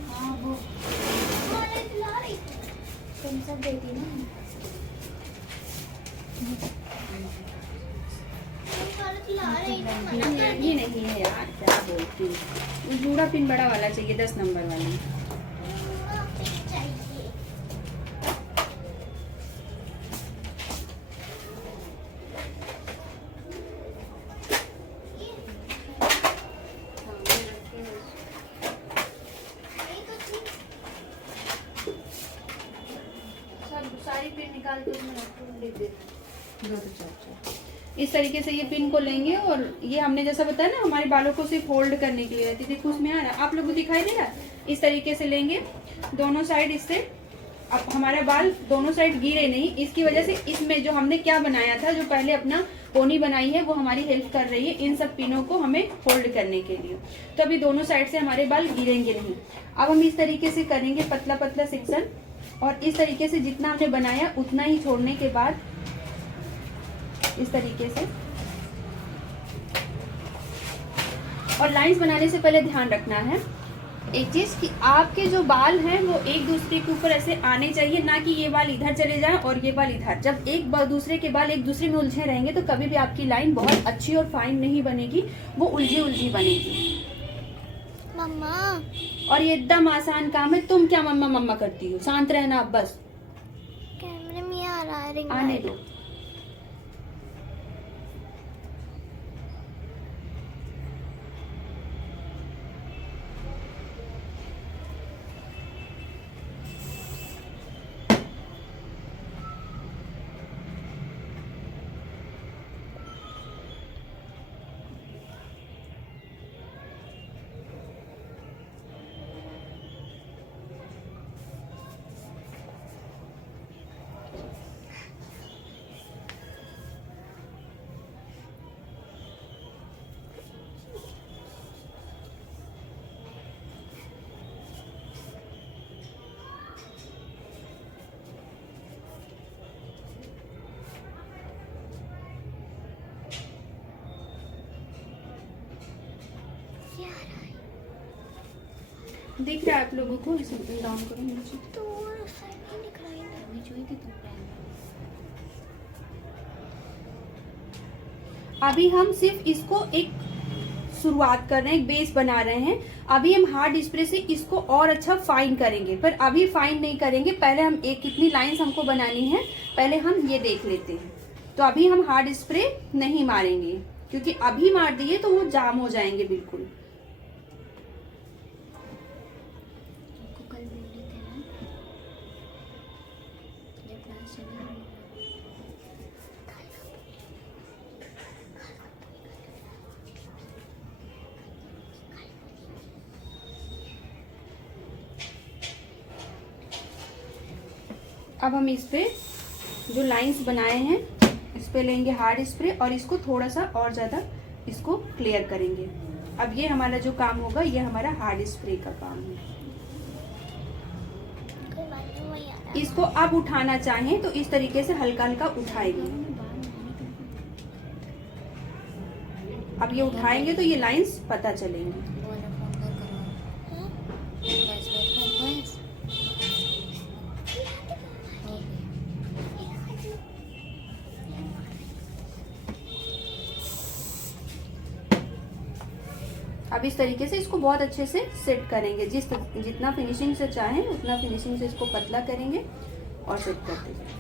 हाँ वो तुम सब देती ना। ये नहीं है यार, क्या बोलती हूँ, वो जूड़ा पिन बड़ा वाला चाहिए, 10 नंबर वाला। सारी पिन निकाल के इस तरीके से ये पिन को लेंगे, और ये हमने जैसा बताया ना हमारे बालों को सिर्फ होल्ड करने के लिए रहती थी। देखो उसमें आ रहा है, आप लोगों को दिखाई दे रहा है। इस तरीके से लेंगे दोनों साइड, इससे अब हमारा बाल दोनों साइड गिरे नहीं। इसकी वजह से इसमें जो हमने क्या बनाया था, जो पहले अपना पोनी बनाई है, वो हमारी हेल्प कर रही है इन सब पिनों को हमें होल्ड करने के लिए। तो अभी दोनों साइड से हमारे बाल गिरेंगे नहीं। अब हम इस तरीके से करेंगे पतला पतला सेक्शन, और इस तरीके से जितना हमने बनाया उतना ही छोड़ने के बाद इस तरीके से। और लाइंस बनाने से पहले ध्यान रखना है एक चीज कि आपके जो बाल हैं वो एक दूसरे के ऊपर ऐसे आने चाहिए, ना कि ये बाल इधर चले जाएं और ये बाल इधर। जब एक दूसरे के बाल एक दूसरे में उलझे रहेंगे तो कभी भी आपकी लाइन बहुत अच्छी और फाइन नहीं बनेगी, वो उलझी उलझी बनेगी। मम्मा और ये एकदम आसान काम है। तुम क्या मम्मा मम्मा करती हो, शांत रहना आप बस। कैमरे में आ रहा है रिंग आने दो। दिख रहा है आप लोगों को, इसे डाउन करो नीचे। तो साइड नहीं दिख रहा है, नीचे ही दिख रहा है। अभी हम सिर्फ इसको एक शुरुआत कर रहे हैं, एक बेस बना रहे हैं। अभी हम हार्ड स्प्रे से इसको और अच्छा फाइन करेंगे, पर अभी फाइन नहीं करेंगे। पहले हम कितनी लाइंस हमको बनानी है पहले हम ये देख लेते हैं। तो अभी हम हार्ड स्प्रे नहीं मारेंगे, क्योंकि अभी मार दिए तो वो जाम हो जाएंगे बिल्कुल। अब हम इस पे जो लाइंस बनाए हैं इस पे लेंगे हार्ड स्प्रे, और इसको थोड़ा सा और ज़्यादा इसको क्लियर करेंगे। अब ये हमारा जो काम होगा ये हमारा हार्ड स्प्रे का काम है। इसको अब उठाना चाहें तो इस तरीके से हल्का हल्का उठाएंगे। अब ये उठाएंगे तो ये लाइंस पता चलेंगी। वो वाला फोन कर करो। बस बस बस हो गया। अब इस तरीके से इसको बहुत अच्छे से सेट करेंगे। जितना फिनिशिंग से चाहें उतना फिनिशिंग से इसको पतला करेंगे और सेट कर देंगे।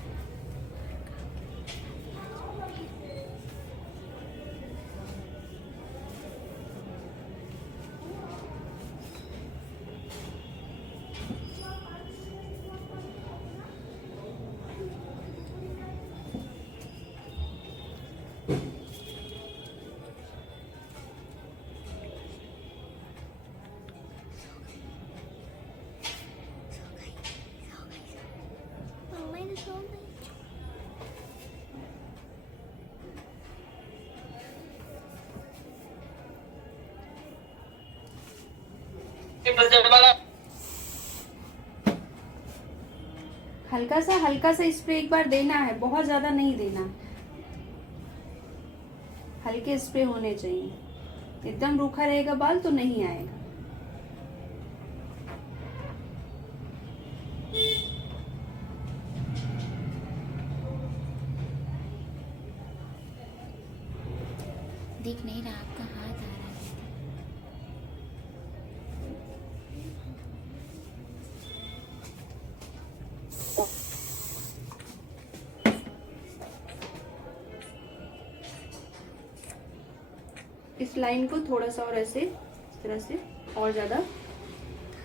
हल्का सा इस पे एक बार देना है, बहुत ज्यादा नहीं देना, हल्के स्प्रे होने चाहिए। एकदम रूखा रहेगा बाल तो नहीं आएगा। दिख नहीं रहा, आपका हाथ आ रहा है। इस लाइन को थोड़ा सा और ऐसे इस तरह से और ज्यादा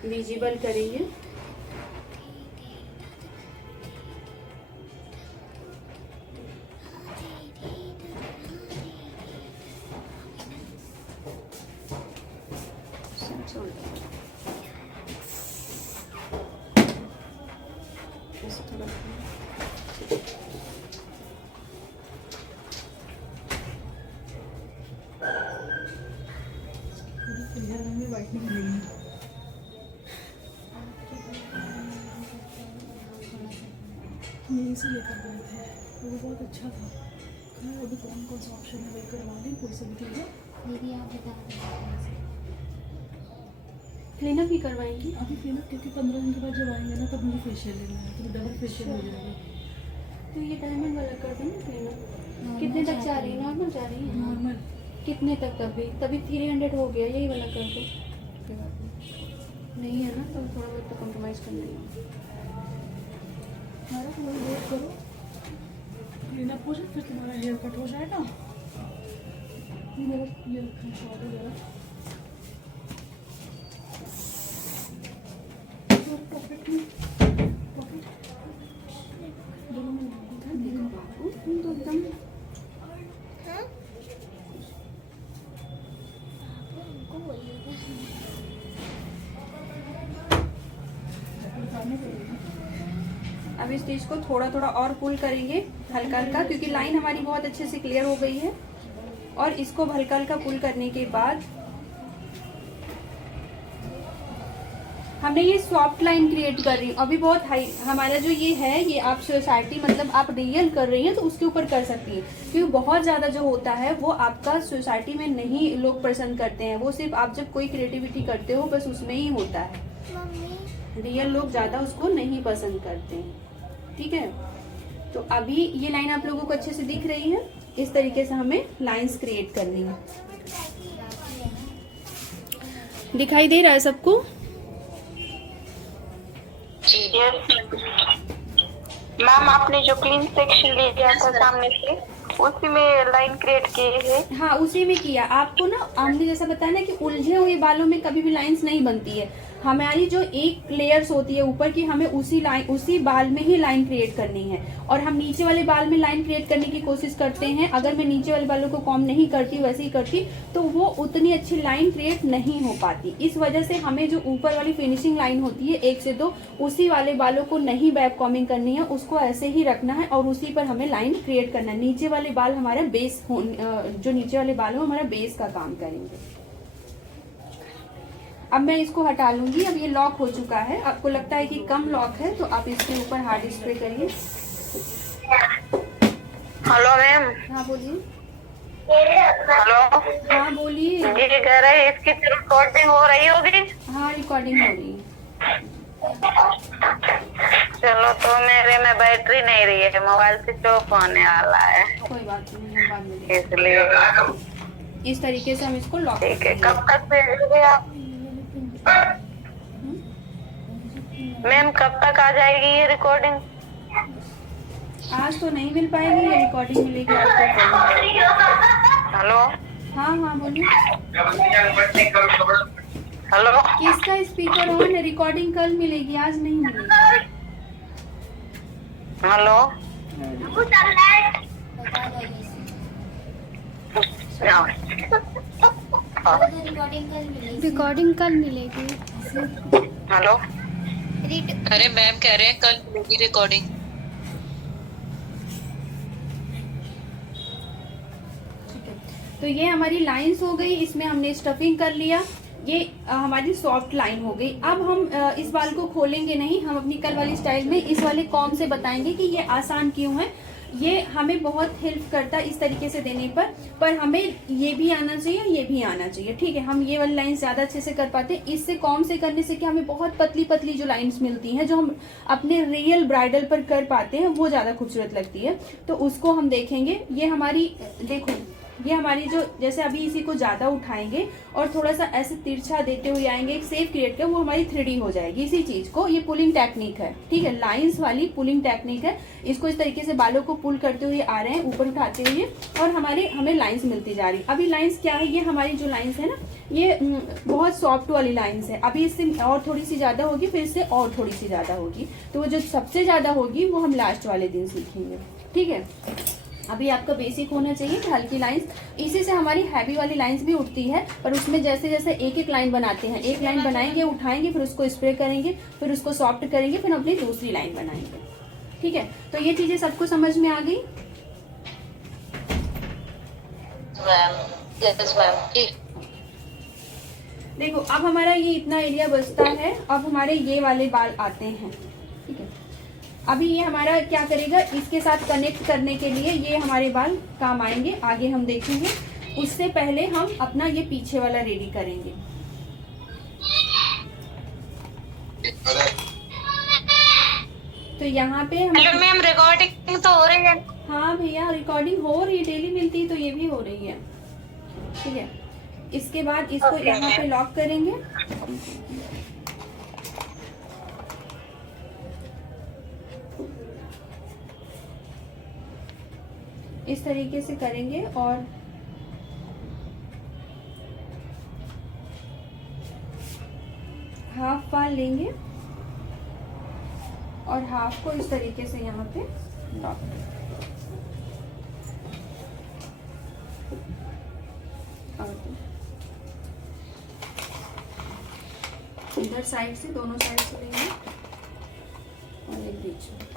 विजिबल करेंगे। यहीं से लेकर गए थे, वो बहुत अच्छा था। अभी कौन सा ऑप्शन है वही करवा लें, कोई से भी ठीक है। दीदी आप बता दीजिए। क्लीनअप भी करवाएंगी अभी क्लीनअप, क्योंकि 15 दिन के बाद जब आएंगे ना तब मुझे फेशियल लेना है, तो डबल फेशियल हो जाएगा। तो ये डायमंड वाला कर दें क्लीनअप। कितने तक जा रही है? नॉर्मल जा रही है। नॉर्मल कितने तक? तभी 300 हो गया, यही वाला कर दो। नहीं है ना तो थोड़ा बहुत तो कॉम्प्रोमाइज़ करना है। हमारा थोड़ा वेट करो, क्लीनअप हो जाए फिर तुम्हारा हेयर कट हो जाएगा। ये मेरा ये रखा है शॉर्ट वगैरह। पॉकेट में पॉकेट दोनों में देखो बाबू, तुम तो एकदम अब इस चीज को थोड़ा थोड़ा और पुल करेंगे हल्का हल्का, क्योंकि लाइन हमारी बहुत अच्छे से क्लियर हो गई है। और इसको हल्का हल्का पुल करने के बाद हमने ये सॉफ्ट लाइन क्रिएट कर रही हूँ। अभी बहुत हाई हमारा जो ये है, ये आप सोसाइटी मतलब आप रियल कर रही हैं तो उसके ऊपर कर सकती हैं, क्योंकि बहुत ज़्यादा जो होता है वो आपका सोसाइटी में नहीं लोग पसंद करते हैं। वो सिर्फ आप जब कोई क्रिएटिविटी करते हो बस उसमें ही होता है। रियल लोग ज़्यादा उसको नहीं पसंद करते हैं। ठीक है, तो अभी ये लाइन आप लोगों को अच्छे से दिख रही है। इस तरीके से हमें लाइंस क्रिएट करनी है। दिखाई दे रहा है सबको? मैम आपने जो क्लीन सेक्शन ले लिया था सामने से, उसी में लाइन क्रिएट किए है। हाँ, उसी में किया। आपको ना हमने जैसा बताया ना कि उलझे हुए बालों में कभी भी लाइंस नहीं बनती है। हमारी जो एक लेयर्स होती है ऊपर की, हमें उसी बाल में ही लाइन क्रिएट करनी है। और हम नीचे वाले बाल में लाइन क्रिएट करने की कोशिश करते हैं। अगर मैं नीचे वाले बालों को कॉम्ब नहीं करती, वैसे ही करती, तो वो उतनी अच्छी लाइन क्रिएट नहीं हो पाती। इस वजह से हमें जो ऊपर वाली फिनिशिंग लाइन होती है 1 से 2, उसी वाले बालों को नहीं बैक कॉम्बिंग करनी है, उसको ऐसे ही रखना है और उसी पर हमें लाइन क्रिएट करना है। नीचे वाले बाल हमारा बेस, जो नीचे वाले बाल हो हमारा बेस का काम करेंगे। अब मैं इसको हटा लूंगी। अब ये लॉक हो चुका है। आपको लगता है कि कम लॉक है तो आप इसके ऊपर हार्ड स्प्रे करिए। हेलो मैम, हाँ बोलिए। हेलो, हाँ बोलिए। ये कह रहे हैं इसकी रिकॉर्डिंग हो रही होगी। हाँ रिकॉर्डिंग हो रही है। चलो, तो मेरे में बैटरी नहीं रही है, मोबाइल स्विच ऑफ होने वाला है, कोई बात नहीं, हम बाद में देखेंगे। इसलिए इस तरीके से हम इसको लॉक ठीक है। करेंगे। कब तक भेजोगे आप मैम? कब तक आ जाएगी ये रिकॉर्डिंग? आज तो नहीं मिल पाएगी, ये रिकॉर्डिंग मिलेगी आपको कल। हेलो, हाँ हाँ बोलिए। हेलो, किसका स्पीकर ऑन है? रिकॉर्डिंग कल मिलेगी, आज नहीं मिलेगी। हेलो, रिकॉर्डिंग कल मिलेगी। हेलो, अरे मैम कह रहे हैं कल मिलेगी रिकॉर्डिंग। तो ये हमारी लाइंस हो गई, इसमें हमने स्टफिंग कर लिया। ये हमारी सॉफ्ट लाइन हो गई। अब हम इस बाल को खोलेंगे नहीं, हम अपनी कल वाली स्टाइल में इस वाले कॉम से बताएंगे कि ये आसान क्यों है। ये हमें बहुत हेल्प करता है इस तरीके से देने पर हमें ये भी आना चाहिए, ये भी आना चाहिए। ठीक है, हम ये वाली लाइन ज्यादा अच्छे से कर पाते हैं। इससे कॉम से करने से क्या, हमें बहुत पतली पतली जो लाइंस मिलती हैं, जो हम अपने रियल ब्राइडल पर कर पाते हैं, वो ज्यादा खूबसूरत लगती है। तो उसको हम देखेंगे। ये हमारी, देखो ये हमारी जो, जैसे अभी इसी को ज्यादा उठाएंगे और थोड़ा सा ऐसे तिरछा देते हुए आएंगे, एक शेप क्रिएट कर, वो हमारी 3D हो जाएगी। इसी चीज को, ये पुलिंग टेक्निक है। ठीक है, लाइंस वाली पुलिंग टेक्निक है। इसको इस तरीके से बालों को पुल करते हुए आ रहे हैं, ऊपर उठाते हुए, और हमें लाइंस मिलती जा रही। अभी लाइंस क्या है, ये हमारी जो लाइंस है ना, ये बहुत सॉफ्ट वाली लाइंस है। अभी इससे और थोड़ी सी ज्यादा होगी, फिर इससे और थोड़ी सी ज्यादा होगी। तो वो जो सबसे ज्यादा होगी वो हम लास्ट वाले दिन सीखेंगे। ठीक है, अभी आपका बेसिक होना चाहिए कि हल्की लाइंस, इसी से हमारी हैवी वाली लाइंस भी उठती है। पर उसमें जैसे जैसे एक एक लाइन बनाते हैं, एक लाइन बनाएंगे, उठाएंगे, फिर उसको स्प्रे करेंगे, फिर उसको सॉफ्ट करेंगे, फिर अपनी दूसरी लाइन बनाएंगे। ठीक है, तो ये चीजें सबको समझ में आ गई। Yes ma'am. देखो अब हमारा ये इतना एरिया बचता है। अब हमारे ये वाले बाल आते हैं। ठीक है, अभी ये हमारा क्या करेगा, इसके साथ कनेक्ट करने के लिए ये हमारे बाल काम आएंगे, आगे हम देखेंगे। उससे पहले हम अपना ये पीछे वाला रेडी करेंगे। तो यहाँ पे हम, हेलो मैम, रिकॉर्डिंग तो हो रही है? हाँ भैया रिकॉर्डिंग हो रही है, डेली मिलती है, तो ये भी हो रही है। ठीक है, इसके बाद इसको यहाँ पे लॉक करेंगे। इस तरीके से करेंगे और हाफ बाल लेंगे और हाफ को इस तरीके से यहाँ पे लॉक। इधर साइड से, दोनों साइड से लेंगे और एक बीच में।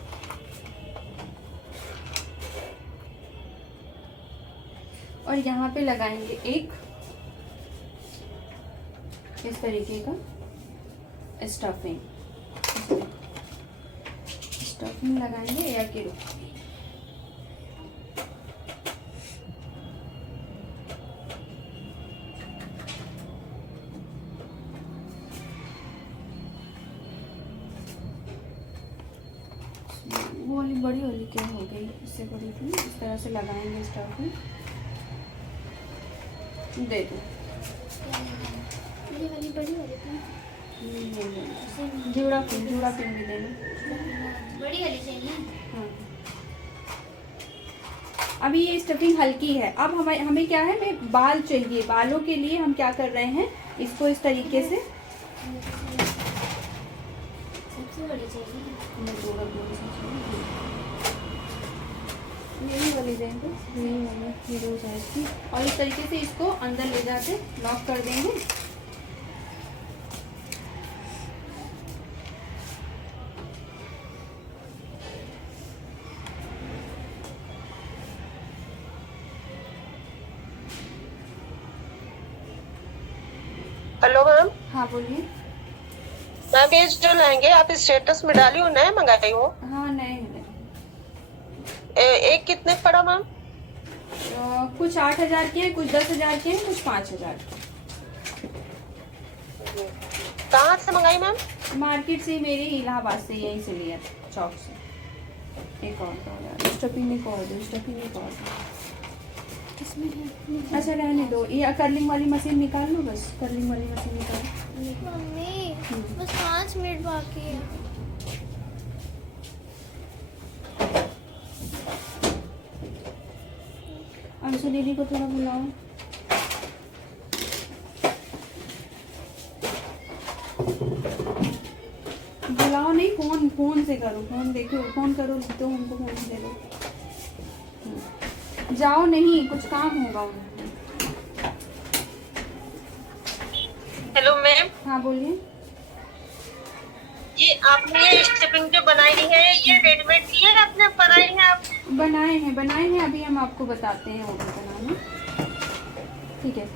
और यहाँ पे लगाएंगे एक इस तरीके का स्टफिंग लगाएंगे एयर के रूप में। वो वाली बड़ी वाली क्या हो गई, इससे बड़ी थी। इस तरह से लगाएंगे स्टफिंग। दे दो ये वाली बड़ी वाली जूड़ा पिन भी देना। बड़ी वाली चाहिए। हाँ, अभी ये स्टफिंग हल्की है। अब हमें क्या है, मैं बाल चाहिए। बालों के लिए हम क्या कर रहे हैं, इसको इस तरीके से सबसे बड़ी चाहिए। यही वाली देंगे, यही वाली ये दो जाएगी। और इस तरीके से इसको अंदर ले जाके लॉक कर देंगे। Hello ma'am. हाँ बोलिए। मैम ये जो लहंगे आप स्टेटस में डाली हो, नए मंगाई हो? हाँ नए हैं। एक कितने पड़ा मैम? कुछ 8,000 के हैं, कुछ 10,000 के हैं, कुछ 5,000। कहाँ से मंगाई मैम? मार्केट से, मेरे इलाहाबाद से, यहीं से लिया चौक से। एक और स्टफिंग में कॉल दो, स्टफिंग में कॉल दो। अच्छा रहने दो, ये कर्लिंग वाली मशीन निकाल लो, बस कर्लिंग वाली मशीन निकालो। मम्मी बस 5 मिनट बाकी है। अंशु दीदी को थोड़ा बुलाओ। बुलाओ नहीं, फोन से करो, फोन देखो, फोन करो तो हमको फोन दे दो। जाओ नहीं, कुछ काम होगा उन्हें। Hello ma'am. हाँ बोलिए। ये आपने ये स्टफिंग जो बनाई है, ये रेडीमेड ली है आपने बनाई है? आप बनाए हैं, अभी हम आपको बताते हैं ऑर्डर बनाना। ठीक है,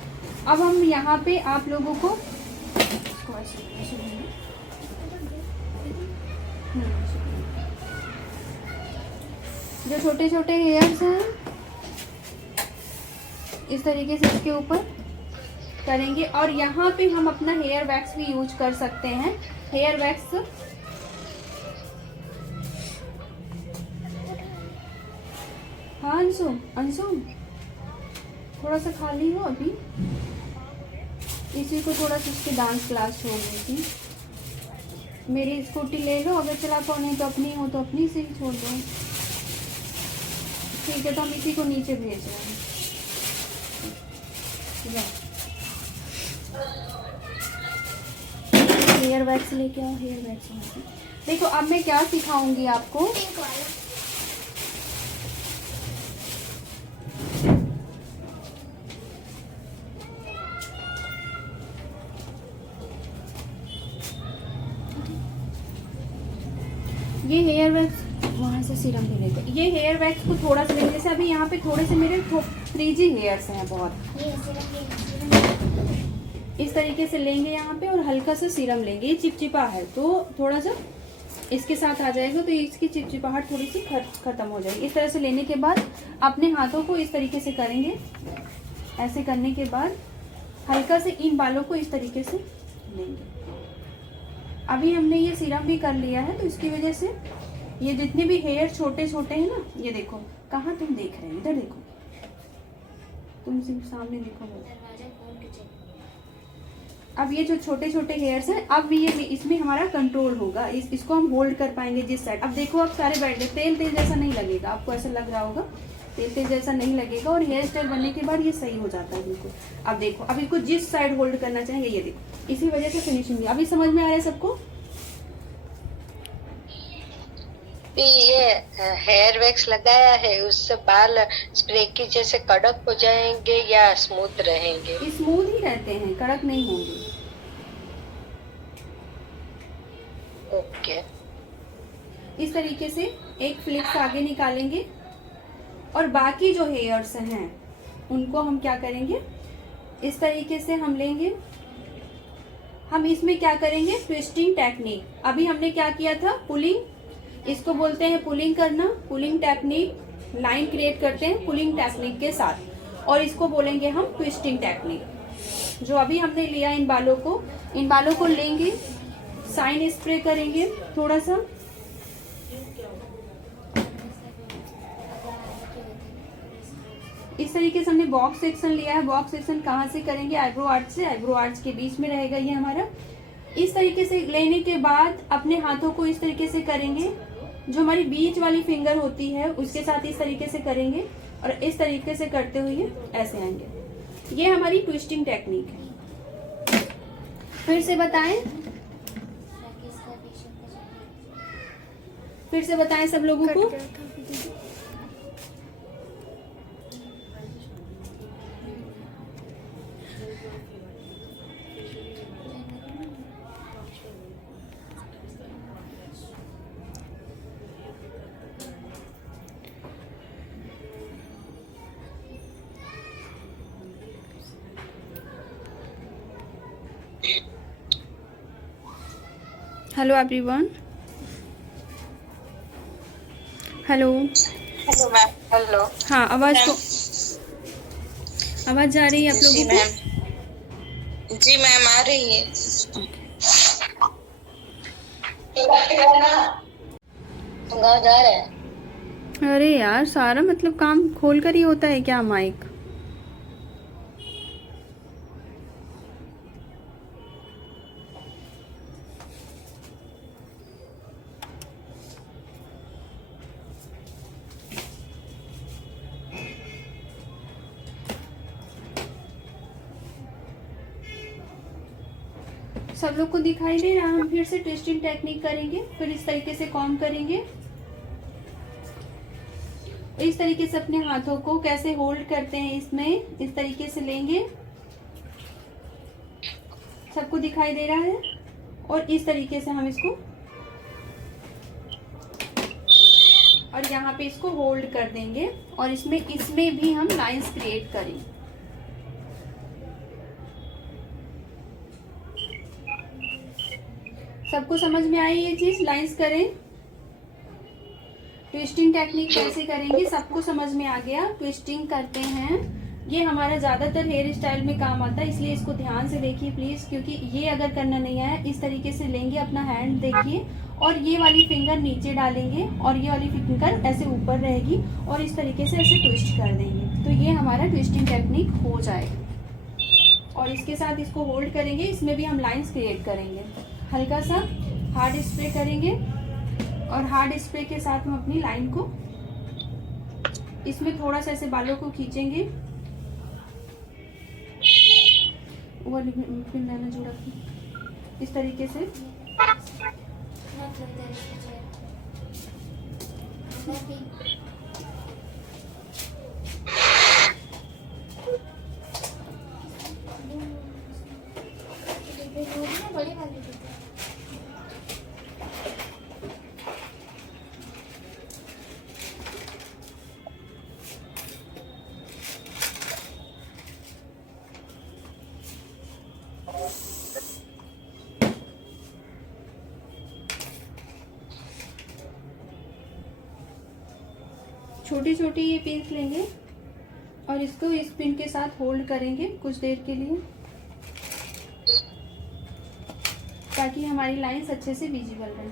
अब हम यहाँ पे आप लोगों को जो छोटे छोटे हेयर्स हैं इस तरीके से इसके ऊपर करेंगे, और यहाँ पे हम अपना हेयर वैक्स भी यूज कर सकते हैं। हेयर वैक्स हाँ अंशु थोड़ा सा खाली हो अभी, इसी को थोड़ा सा इसकी डांस क्लास छोड़ रही थी। मेरी स्कूटी ले लो, अगर चला पाओ, नहीं तो अपनी हो तो अपनी से ही छोड़ दो। ठीक है, तो हम इसी को नीचे भेज रहे हैं। हेयर वैक्स लेके आओ, हेयर वैक्स लेके। देखो अब मैं क्या सिखाऊंगी आपको। ये हेयर वैक्स वहाँ से सीरम भी लेते। ये हेयर वैक्स को थोड़ा सा लेंगे, जैसे अभी यहाँ पे थोड़े से मेरे फ्रीजी हेयर्स हैं बहुत, इस तरीके से लेंगे यहाँ पे, और हल्का सा सीरम लेंगे। ये चिपचिपा है तो थोड़ा सा इसके साथ आ जाएगा, तो इसकी चिपचिपाहट थोड़ी सी खत्म हो जाएगी। इस तरह से लेने के बाद अपने हाथों को इस तरीके से करेंगे। ऐसे करने के बाद हल्का से इन बालों को इस तरीके से लेंगे। अभी हमने ये सीरम भी कर लिया है, तो इसकी वजह से ये जितने भी हेयर छोटे छोटे हैं ना, ये देखो कहाँ तुम देख रहे हैं, इधर देखो, तुम सिर्फ सामने देखो। अब ये जो छोटे छोटे हेयर्स हैं, अब ये इसमें हमारा कंट्रोल होगा, इसको हम होल्ड कर पाएंगे जिस साइड। अब देखो आप सारे बैठ गए, तेल जैसा नहीं लगेगा आपको, ऐसा लग रहा होगा तेल जैसा नहीं लगेगा, और हेयर स्टाइल बनने के बाद ये सही हो जाता है बिल्कुल। अब देखो, अब इसको जिस साइड होल्ड करना चाहेंगे, ये देखो, इसी वजह से फिनिशिंग। अभी समझ में आ रहा है सबको? ये हेयर वैक्स लगाया है, उससे बाल स्प्रे की जैसे कड़क हो जाएंगे या स्मूथ रहेंगे? स्मूथ ही रहते हैं, कड़क नहीं होंगे। ओके। इस तरीके से एक फ्लिप्स आगे निकालेंगे, और बाकी जो हेयर्स हैं उनको हम क्या करेंगे, इस तरीके से हम लेंगे। हम इसमें क्या करेंगे, ट्विस्टिंग टेक्निक। अभी हमने क्या किया था, पुलिंग, इसको बोलते हैं पुलिंग करना, पुलिंग टेक्निक। लाइन क्रिएट करते हैं पुलिंग टेक्निक के साथ, और इसको बोलेंगे हम ट्विस्टिंग टेक्निक। जो अभी हमने लिया इन बालों को लेंगे, साइन स्प्रे करेंगे थोड़ा सा, इस तरीके से हमने बॉक्स सेक्शन लिया है। बॉक्स सेक्शन कहाँ से करेंगे, आईब्रो आर्च से, आईब्रो आर्च के बीच में रहेगा ये हमारा। इस तरीके से लेने के बाद अपने हाथों को इस तरीके से करेंगे, जो हमारी बीच वाली फिंगर होती है उसके साथ इस तरीके से करेंगे, और इस तरीके से करते हुए ऐसे आएंगे। ये हमारी ट्विस्टिंग टेक्निक है। फिर से बताएं सब लोगों को। Hello everyone. Hello hello ma'am. Hello. हाँ, आवाज तो आवाज जा रही है आप जी लोगों को? मैम, जी मैम आ रही है। गाँव जा रहे हैं। अरे यार सारा मतलब काम खोल कर ही होता है क्या माइक? सब लोग को दिखाई दे रहा है? हम फिर से ट्विस्टिंग टेक्निक करेंगे, फिर इस तरीके से कॉम्ब करेंगे। इस तरीके से अपने हाथों को कैसे होल्ड करते हैं, इसमें इस तरीके से लेंगे। सबको दिखाई दे रहा है? और इस तरीके से हम इसको और यहाँ पे इसको होल्ड कर देंगे और इसमें भी हम लाइंस क्रिएट करेंगे। सबको समझ में आई ये चीज? लाइंस करें, ट्विस्टिंग टेक्निक कैसे करेंगे सबको समझ में आ गया। ट्विस्टिंग करते हैं, ये हमारा ज्यादातर हेयर स्टाइल में काम आता है, इसलिए इसको ध्यान से देखिए प्लीज, क्योंकि ये अगर करना नहीं आया इस तरीके से लेंगे अपना हैंड, देखिए, और ये वाली फिंगर नीचे डालेंगे और ये वाली फिंगर ऐसे ऊपर रहेगी और इस तरीके से ऐसे ट्विस्ट कर देंगे, तो ये हमारा ट्विस्टिंग टेक्निक हो जाएगा। और इसके साथ इसको होल्ड करेंगे, इसमें भी हम लाइंस क्रिएट करेंगे। हल्का सा हार्ड स्प्रे करेंगे और हार्ड स्प्रे के साथ हम अपनी लाइन को इसमें थोड़ा सा ऐसे बालों को खींचेंगे। वो फिर मैंने जोड़ा इस तरीके से। बड़ी वाली छोटी छोटी ये पिन्स लेंगे और इसको इस पिन के साथ होल्ड करेंगे कुछ देर के लिए, ताकि हमारी लाइंस अच्छे से विजिबल रहे।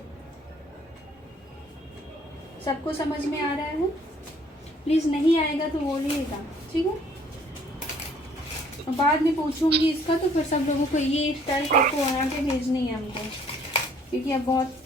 सबको समझ में आ रहा है? प्लीज नहीं आएगा तो बोलिएगा, ठीक है? बाद में पूछूंगी इसका, तो फिर सब लोगों को ये स्टाइल सबको वहाँ पे भेजनी है हमको, क्योंकि अब बहुत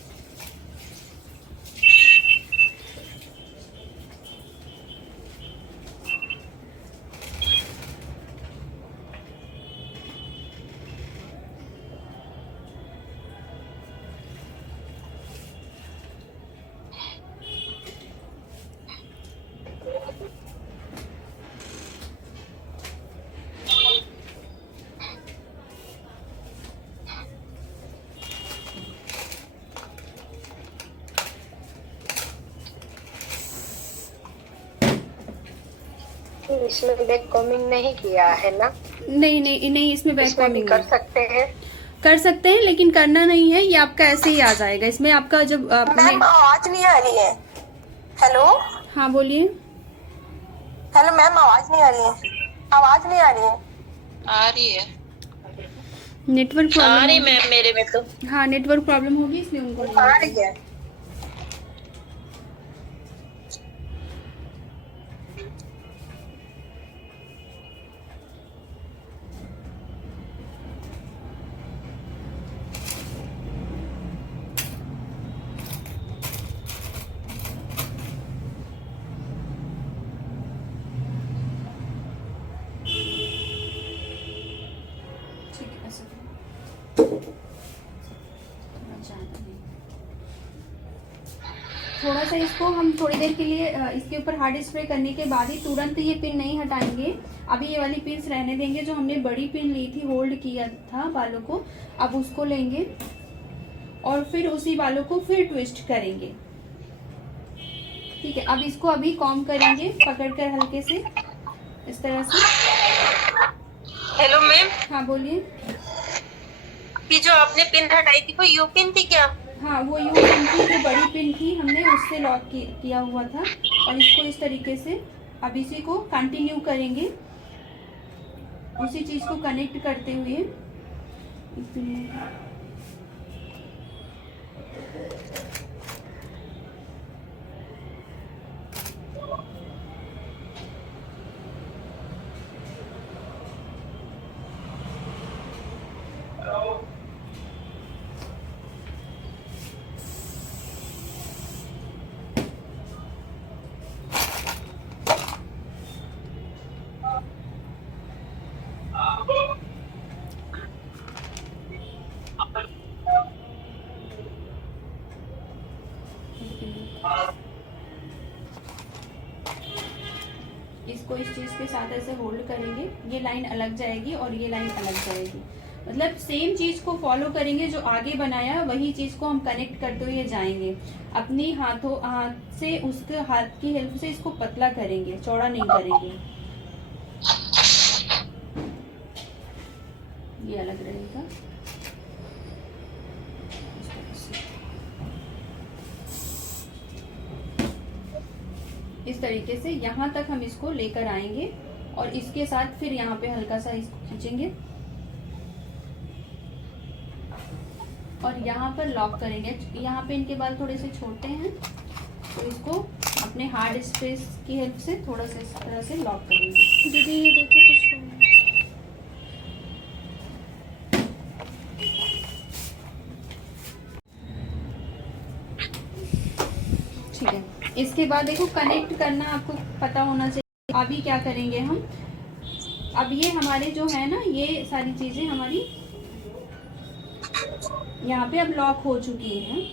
इसमें बैक कॉमिंग नहीं किया है ना? नहीं, इसमें बैक इसमें भी कॉमिंग कर सकते हैं। कर सकते हैं, लेकिन करना नहीं है, ये आपका ऐसे ही आ जाएगा। इसमें आपका जब मैम आवाज नहीं आ रही है। हेलो हाँ बोलिए। हेलो मैम, आवाज नहीं आ रही है। आवाज नहीं आ रही है। आ रही है, नेटवर्क आ प्रॉब्लम। रही मैम मेरे में तो। हाँ नेटवर्क प्रॉब्लम होगी इसलिए उनको आ रही है। ठीक है, ऐसा करो। थोड़ा ज़्यादा नहीं। थोड़ा सा इसको हम थोड़ी देर के लिए इसके ऊपर हार्ड स्प्रे करने के बाद ही तुरंत ये पिन नहीं हटाएंगे। अभी ये वाली पिन्स रहने देंगे। जो हमने बड़ी पिन ली थी, होल्ड किया था बालों को, अब उसको लेंगे और फिर उसी बालों को फिर ट्विस्ट करेंगे। ठीक है, अब इसको अभी कॉम्ब करेंगे पकड़कर हल्के से इस तरह से। हेलो मैम, हाँ बोलिए। ये जो आपने पिन हटाई थी वो यू पिन थी क्या? हाँ वो यू पिन की, जो बड़ी पिन थी हमने उससे लॉक किया हुआ था। और इसको इस तरीके से अब इसी को कंटिन्यू करेंगे। उसी चीज को कनेक्ट करते हुए इसको इस चीज के साथ ऐसे होल्ड करेंगे, ये लाइन अलग जाएगी और ये लाइन अलग जाएगी। मतलब सेम चीज को फॉलो करेंगे, जो आगे बनाया वही चीज को हम कनेक्ट करते हुए जाएंगे। अपनी हाथ से उसके हाथ की हेल्प से इसको पतला करेंगे, चौड़ा नहीं करेंगे। ये अलग रहेगा। इस तरीके से यहाँ तक हम इसको लेकर आएंगे और इसके साथ फिर यहाँ पे हल्का सा इसको खींचेंगे और यहाँ पर लॉक करेंगे। यहाँ पे इनके बाल थोड़े से छोटे हैं तो इसको अपने हार्ड स्पेस की हेल्प से थोड़ा सा इस तरह से लॉक करेंगे। दीदी ये देखो कुछ हो रहा है। ठीक है, इसके बाद देखो कनेक्ट करना आपको पता होना चाहिए। अभी क्या करेंगे हम, अब ये हमारे जो है ना, ये सारी चीजें हमारी यहाँ पे अब लॉक हो चुकी हैं।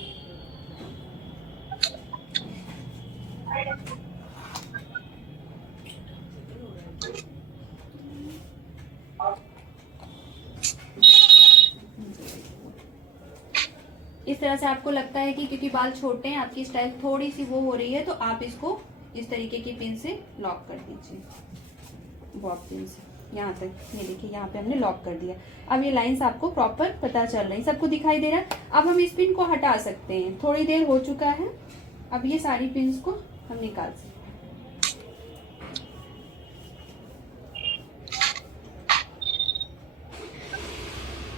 इस तरह से आपको लगता है कि क्योंकि बाल छोटे हैं, आपकी स्टाइल थोड़ी सी वो हो रही है, तो आप इसको इस तरीके की पिन से लॉक कर दीजिए, बॉब पिन से यहाँ तक। ये देखिए यहाँ पे हमने लॉक कर दिया। अब ये लाइंस आपको प्रॉपर पता चल रही, सबको दिखाई दे रहा है। अब हम इस पिन को हटा सकते हैं, थोड़ी देर हो चुका है। अब ये सारी पिन्स को हम निकाल सकते हैं।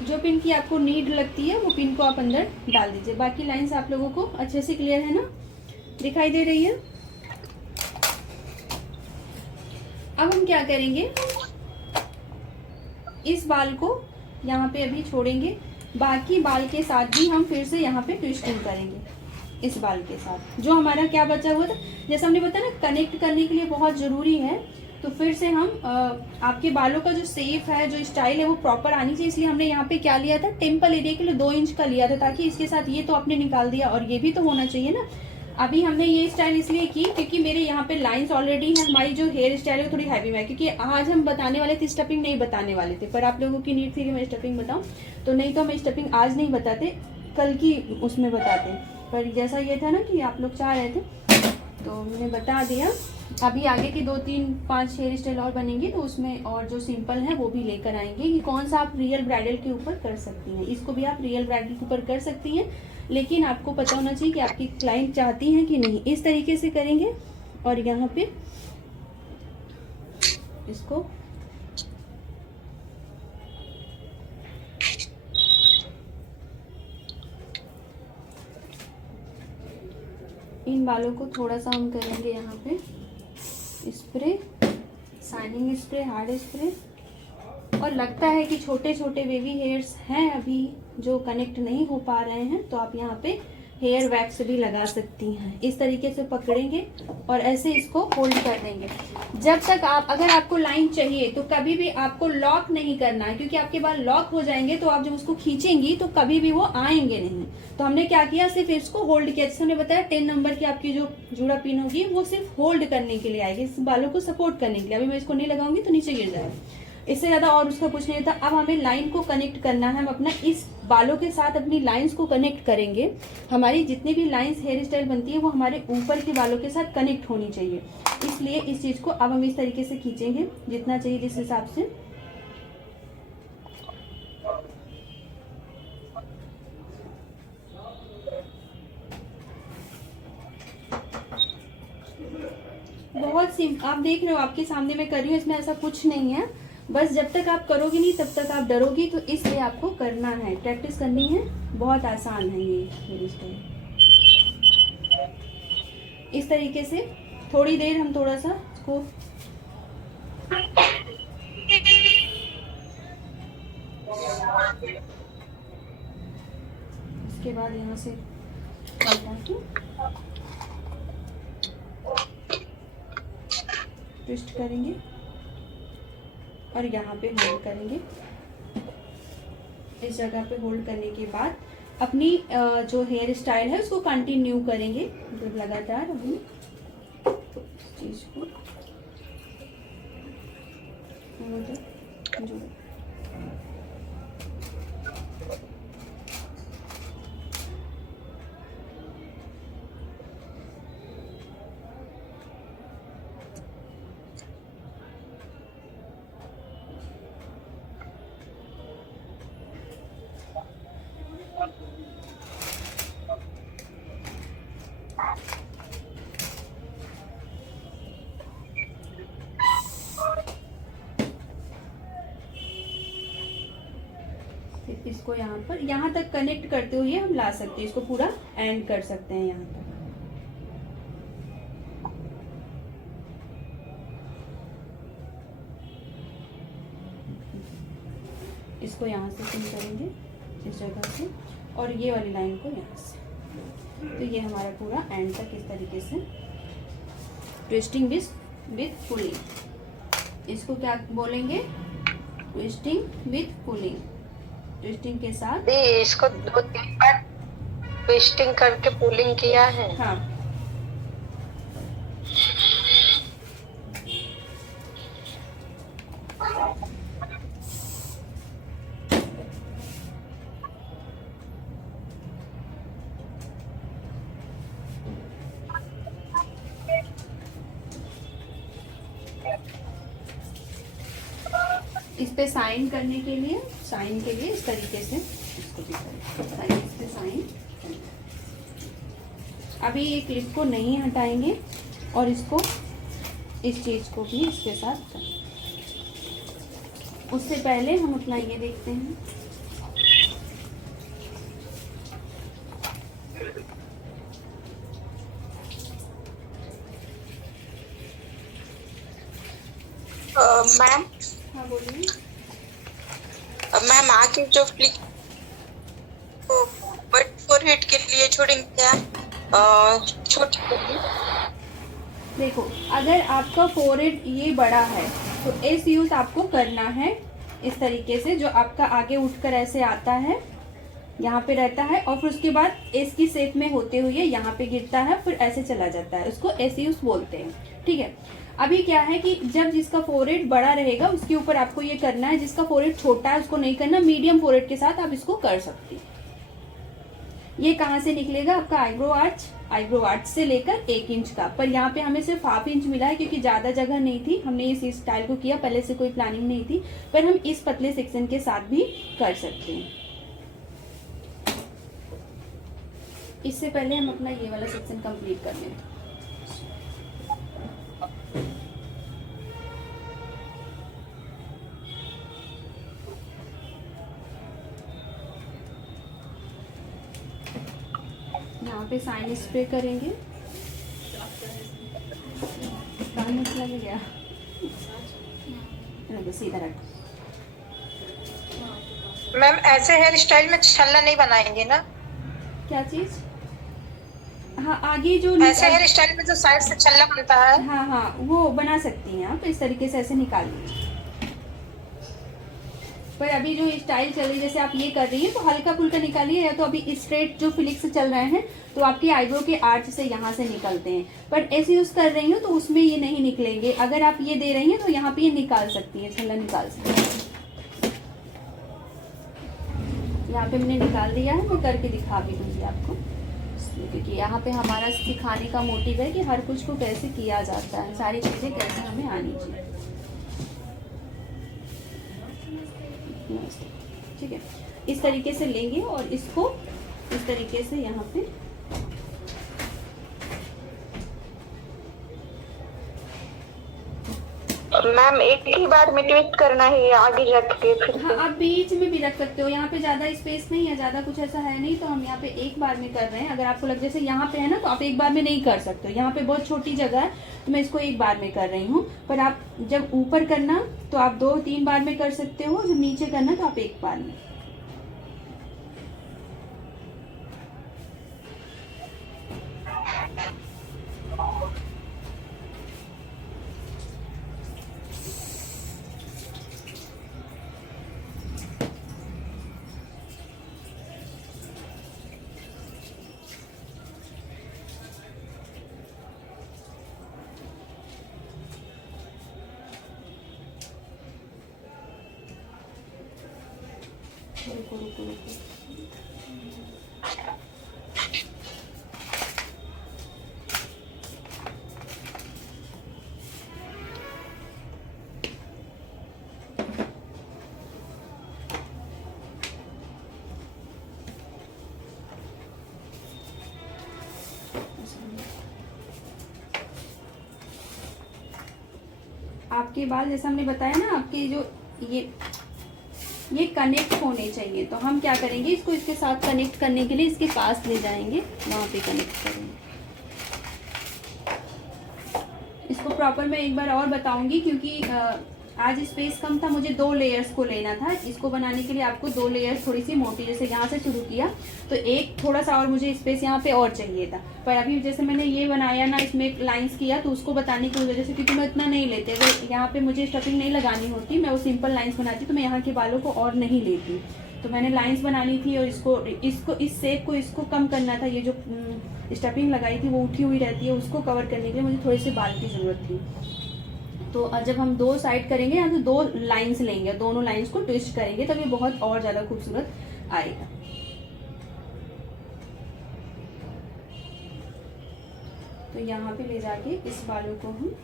जो पिन की आपको नीड लगती है वो पिन को आप अंदर डाल दीजिए। बाकी लाइंस आप लोगों को अच्छे से क्लियर है ना, दिखाई दे रही है। अब हम क्या करेंगे, इस बाल को यहाँ पे अभी छोड़ेंगे, बाकी बाल के साथ भी हम फिर से यहाँ पे ट्विस्टिंग करेंगे। इस बाल के साथ जो हमारा क्या बचा हुआ था, जैसे हमने बताया ना, कनेक्ट करने के लिए बहुत जरूरी है। तो फिर से हम आपके बालों का जो शेप है, जो स्टाइल है, वो प्रॉपर आनी चाहिए। इसलिए हमने यहाँ पे क्या लिया था, टेम्पल एरिया के लिए 2 इंच का लिया था, ताकि इसके साथ ये तो आपने निकाल दिया और ये भी तो होना चाहिए ना। अभी हमने ये स्टाइल इसलिए की क्योंकि मेरे यहाँ पे लाइंस ऑलरेडी है। हमारी जो हेयर स्टाइल है थोड़ी हैवी में, क्योंकि आज हम बताने वाले थे, स्टफिंग नहीं बताने वाले थे, पर आप लोगों की नीड थी कि मैं स्टफिंग बताऊं, तो नहीं तो हम स्टफिंग आज नहीं बताते, कल की उसमें बताते। पर जैसा ये था ना कि आप लोग चाह रहे थे, तो मैंने बता दिया। अभी आगे की 2, 3, 5 हेयर स्टाइल और बनेंगी, तो उसमें और जो सिंपल है वो भी लेकर आएंगे कि कौन सा आप रियल ब्राइडल के ऊपर कर सकती हैं। इसको भी आप रियल ब्राइडल के ऊपर कर सकती हैं, लेकिन आपको पता होना चाहिए कि आपकी क्लाइंट चाहती हैं कि नहीं। इस तरीके से करेंगे और यहाँ पे इसको इन बालों को थोड़ा सा हम करेंगे यहाँ पे spray, shining spray, hard spray. और लगता है कि छोटे छोटे बेबी हेयर्स हैं अभी जो कनेक्ट नहीं हो पा रहे हैं, तो आप यहाँ पे हेयर वैक्स भी लगा सकती हैं। इस तरीके से पकड़ेंगे और ऐसे इसको होल्ड कर देंगे जब तक आप, अगर आपको लाइन चाहिए तो कभी भी आपको लॉक नहीं करना है, क्योंकि आपके बाल लॉक हो जाएंगे तो आप जब उसको खींचेंगी तो कभी भी वो आएंगे नहीं। तो हमने क्या किया, सिर्फ इसको होल्ड किया। जैसे हमने बताया 10 नंबर की आपकी जो जुड़ा पिन होगी वो सिर्फ होल्ड करने के लिए आएगी, इस बालों को सपोर्ट करने के लिए। अभी मैं इसको नहीं लगाऊंगी तो नीचे गिर जाएगा, इससे ज्यादा और उसका कुछ नहीं होता। अब हमें लाइन को कनेक्ट करना है, हम अपना इस बालों के साथ अपनी लाइंस को कनेक्ट करेंगे। हमारी जितनी भी लाइंस हेयर स्टाइल बनती है वो हमारे ऊपर के बालों के साथ कनेक्ट होनी चाहिए, इसलिए इस चीज को अब हम इस तरीके से खींचेंगे जितना चाहिए जिस हिसाब से। बहुत सिंपल, आप देख रहे हो आपके सामने मैं कर रही हूँ, इसमें ऐसा कुछ नहीं है। बस जब तक आप करोगे नहीं तब तक आप डरोगी, तो इसलिए आपको करना है, प्रैक्टिस करनी है। बहुत आसान है ये हेयर स्टाइल। इस तरीके से थोड़ी देर हम थोड़ा सा इसको इसके बाद यहाँ से ट्विस्ट करेंगे और यहाँ पे होल्ड करेंगे। इस जगह पे होल्ड करने के बाद अपनी जो हेयर स्टाइल है उसको कंटिन्यू करेंगे, मतलब लगातार अपनी चीज को जो इसको यहाँ तक कनेक्ट करते हुए हम ला सकते हैं, इसको पूरा एंड कर सकते हैं यहाँ तक। इसको यहाँ से पिन करेंगे इस जगह से और ये वाली लाइन को यहाँ से, तो ये हमारा पूरा एंड तक इस तरीके से ट्विस्टिंग विथ पुलिंग। इसको क्या बोलेंगे? Twisting with pulling. ट्विस्टिंग के साथ इसको 2-3 बार ट्विस्टिंग करके पुलिंग किया है। हाँ, इस पे साइन करने के लिए इस तरीके से इसको भी करें, इस पे साइन। अभी ये क्लिप को नहीं हटाएंगे और इसको इस चीज को भी इसके साथ करें। उससे पहले हम अपना ये देखते हैं। मैम हाँ बोलिए। मैम आगे जो फ्लिक बट फोरहेड के लिए छोड़ेंगे क्या? छोटी देखो, अगर आपका फोरहेड ये बड़ा है तो एस यूज आपको करना है इस तरीके से, जो आपका आगे उठकर ऐसे आता है, यहाँ पे रहता है और फिर उसके बाद एस की शेप में होते हुए यहाँ पे गिरता है, फिर ऐसे चला जाता है, उसको एस यूज बोलते हैं। ठीक है, अभी क्या है कि जब जिसका फोरहेड बड़ा रहेगा उसके ऊपर आपको ये करना है, जिसका फोरहेड छोटा है उसको नहीं करना। मीडियम फोरहेड के साथ आप इसको कर सकते हैं। ये कहाँ से निकलेगा? आपका आईब्रो आर्च से लेकर 1 इंच का, पर यहाँ पे हमें सिर्फ 1/2 इंच मिला है क्योंकि ज्यादा जगह नहीं थी। हमने इस स्टाइल को किया, पहले से कोई प्लानिंग नहीं थी, पर हम इस पतले सेक्शन के साथ भी कर सकते हैं। इससे पहले हम अपना ये वाला सेक्शन कंप्लीट कर लें। यहाँ पे साइन स्प्रे करेंगे। लग गया, सीधा रख। मैम ऐसे हेयर स्टाइल में छल्ला नहीं बनाएंगे ना? क्या चीज? हाँ, आगे जो ऐसे हेयर स्टाइल में जो साइड से छल्ला बनता है, हाँ वो बना सकती हैं आप। इस तरीके से ऐसे निकाल लीजिए। पर अभी जो स्टाइल चल रही है, जैसे आप ये कर रही है तो हल्का फुल्का निकालिए, या तो अभी स्ट्रेट जो फ्लिक्स चल रहे हैं तो आपकी आईब्रो के आर्च से यहाँ से निकलते हैं, पर ऐसे यूज कर रही हूँ तो उसमें ये नहीं निकलेंगे। अगर आप ये दे रही हैं तो यहाँ पे ये निकाल सकती है, छल्ला निकाल सकती है। यहाँ पे मैंने निकाल दिया है, मैं करके दिखा भी दूंगी आपको, क्योंकि यहाँ पे हमारा सिखाने का मोटिव है कि हर कुछ को कैसे किया जाता है, सारी चीजें कैसे हमें आनी चाहिए। ठीक है, इस तरीके से लेंगे और इसको इस तरीके से यहाँ पे मैम एक ही बार में ट्विस्ट करना है या आगे जाके फिर हाँ, आप बीच में भी रख सकते हो, यहाँ पे ज्यादा स्पेस नहीं है, ज्यादा कुछ ऐसा है नहीं, तो हम यहाँ पे एक बार में कर रहे हैं। अगर आपको लग जैसे यहाँ पे है ना, तो आप एक बार में नहीं कर सकते हो, यहाँ पे बहुत छोटी जगह है, तो मैं इसको एक बार में कर रही हूँ। पर आप जब ऊपर करना तो आप 2-3 बार में कर सकते हो, जब नीचे करना तो आप एक बार में। रुको रुको रुको, आपके बाल जैसा हमने बताया ना, आपके जो ये कनेक्ट होने चाहिए। तो हम क्या करेंगे, इसको इसके साथ कनेक्ट करने के लिए इसके पास ले जाएंगे, वहां पे कनेक्ट करेंगे इसको प्रॉपर। मैं एक बार और बताऊंगी क्योंकि आज स्पेस कम था, मुझे 2 लेयर्स को लेना था। इसको बनाने के लिए आपको 2 लेयर्स थोड़ी सी मोटी, जैसे यहाँ से शुरू किया तो एक थोड़ा सा और मुझे स्पेस यहाँ पे और चाहिए था। पर अभी जैसे मैंने ये बनाया ना, इसमें लाइंस किया, तो उसको बताने की वजह से, क्योंकि मैं इतना नहीं लेते, अगर यहाँ पे मुझे स्टफिंग नहीं लगानी होती, मैं वो सिंपल लाइन्स बनाती तो मैं यहाँ के बालों को और नहीं लेती। तो मैंने लाइन्स बनानी थी और इसको इस शेप को इसको कम करना था। ये जो स्टफिंग लगाई थी वो उठी हुई रहती है, उसको कवर करने के लिए मुझे थोड़े से बाल की जरूरत थी। तो जब हम 2 साइड करेंगे यहाँ तो 2 लाइंस लेंगे, दोनों लाइंस को ट्विस्ट करेंगे, तब ये बहुत और ज्यादा खूबसूरत आएगा। तो यहाँ पे ले जाके इस बालों को हम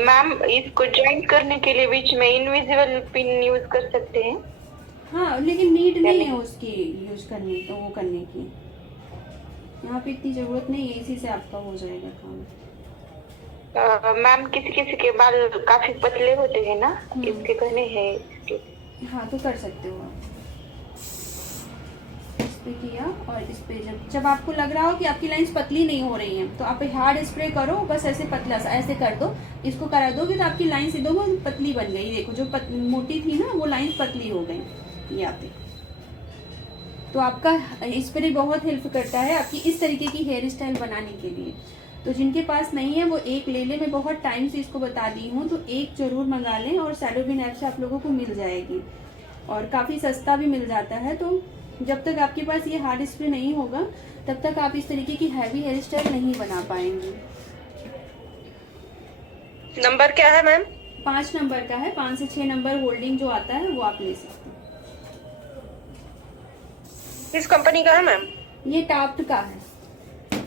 मैम इसको ज्वाइन करने के लिए बीच में इनविजिबल पिन यूज कर सकते हैं? हाँ, लेकिन नीड नहीं है उसकी यूज करने, तो वो करने की यहाँ पे इतनी जरूरत नहीं है, इसी से आपका हो जाएगा काम। मैम किसी किसी के बाल काफी पतले होते हैं ना, इसके करने हैं। हाँ, तो कर सकते हो आप। इस पे किया और इस पे जब आपको लग रहा हो कि आपकी लाइंस पतली नहीं हो रही हैं, तो आप हार्ड स्प्रे करो, बस ऐसे पतला सा ऐसे कर दो, इसको करा दोगे तो आपकी लाइंस एकदम पतली बन गई। देखो जो मोटी थी ना, वो लाइंस पतली हो गई यहाँ पे। तो आपका स्प्रे बहुत हेल्प करता है आपकी इस तरीके की हेयर स्टाइल बनाने के लिए। तो जिनके पास नहीं है वो एक ले लें, मैं बहुत टाइम से इसको बता दी हूँ, तो एक जरूर मंगा लें, और सैलोविन ऐप से आप लोगों को मिल जाएगी और काफ़ी सस्ता भी मिल जाता है। तो जब तक आपके पास ये हार्ड स्प्रे नहीं होगा तब तक आप इस तरीके की हैवी हेयर स्टाइल नहीं बना पाएंगे। नंबर क्या है मैम? 5 नंबर का है, 5 से 6 नंबर होल्डिंग जो आता है वो आप ले सकते हैं। किस कंपनी का है मैम? ये टॉप्ट का है,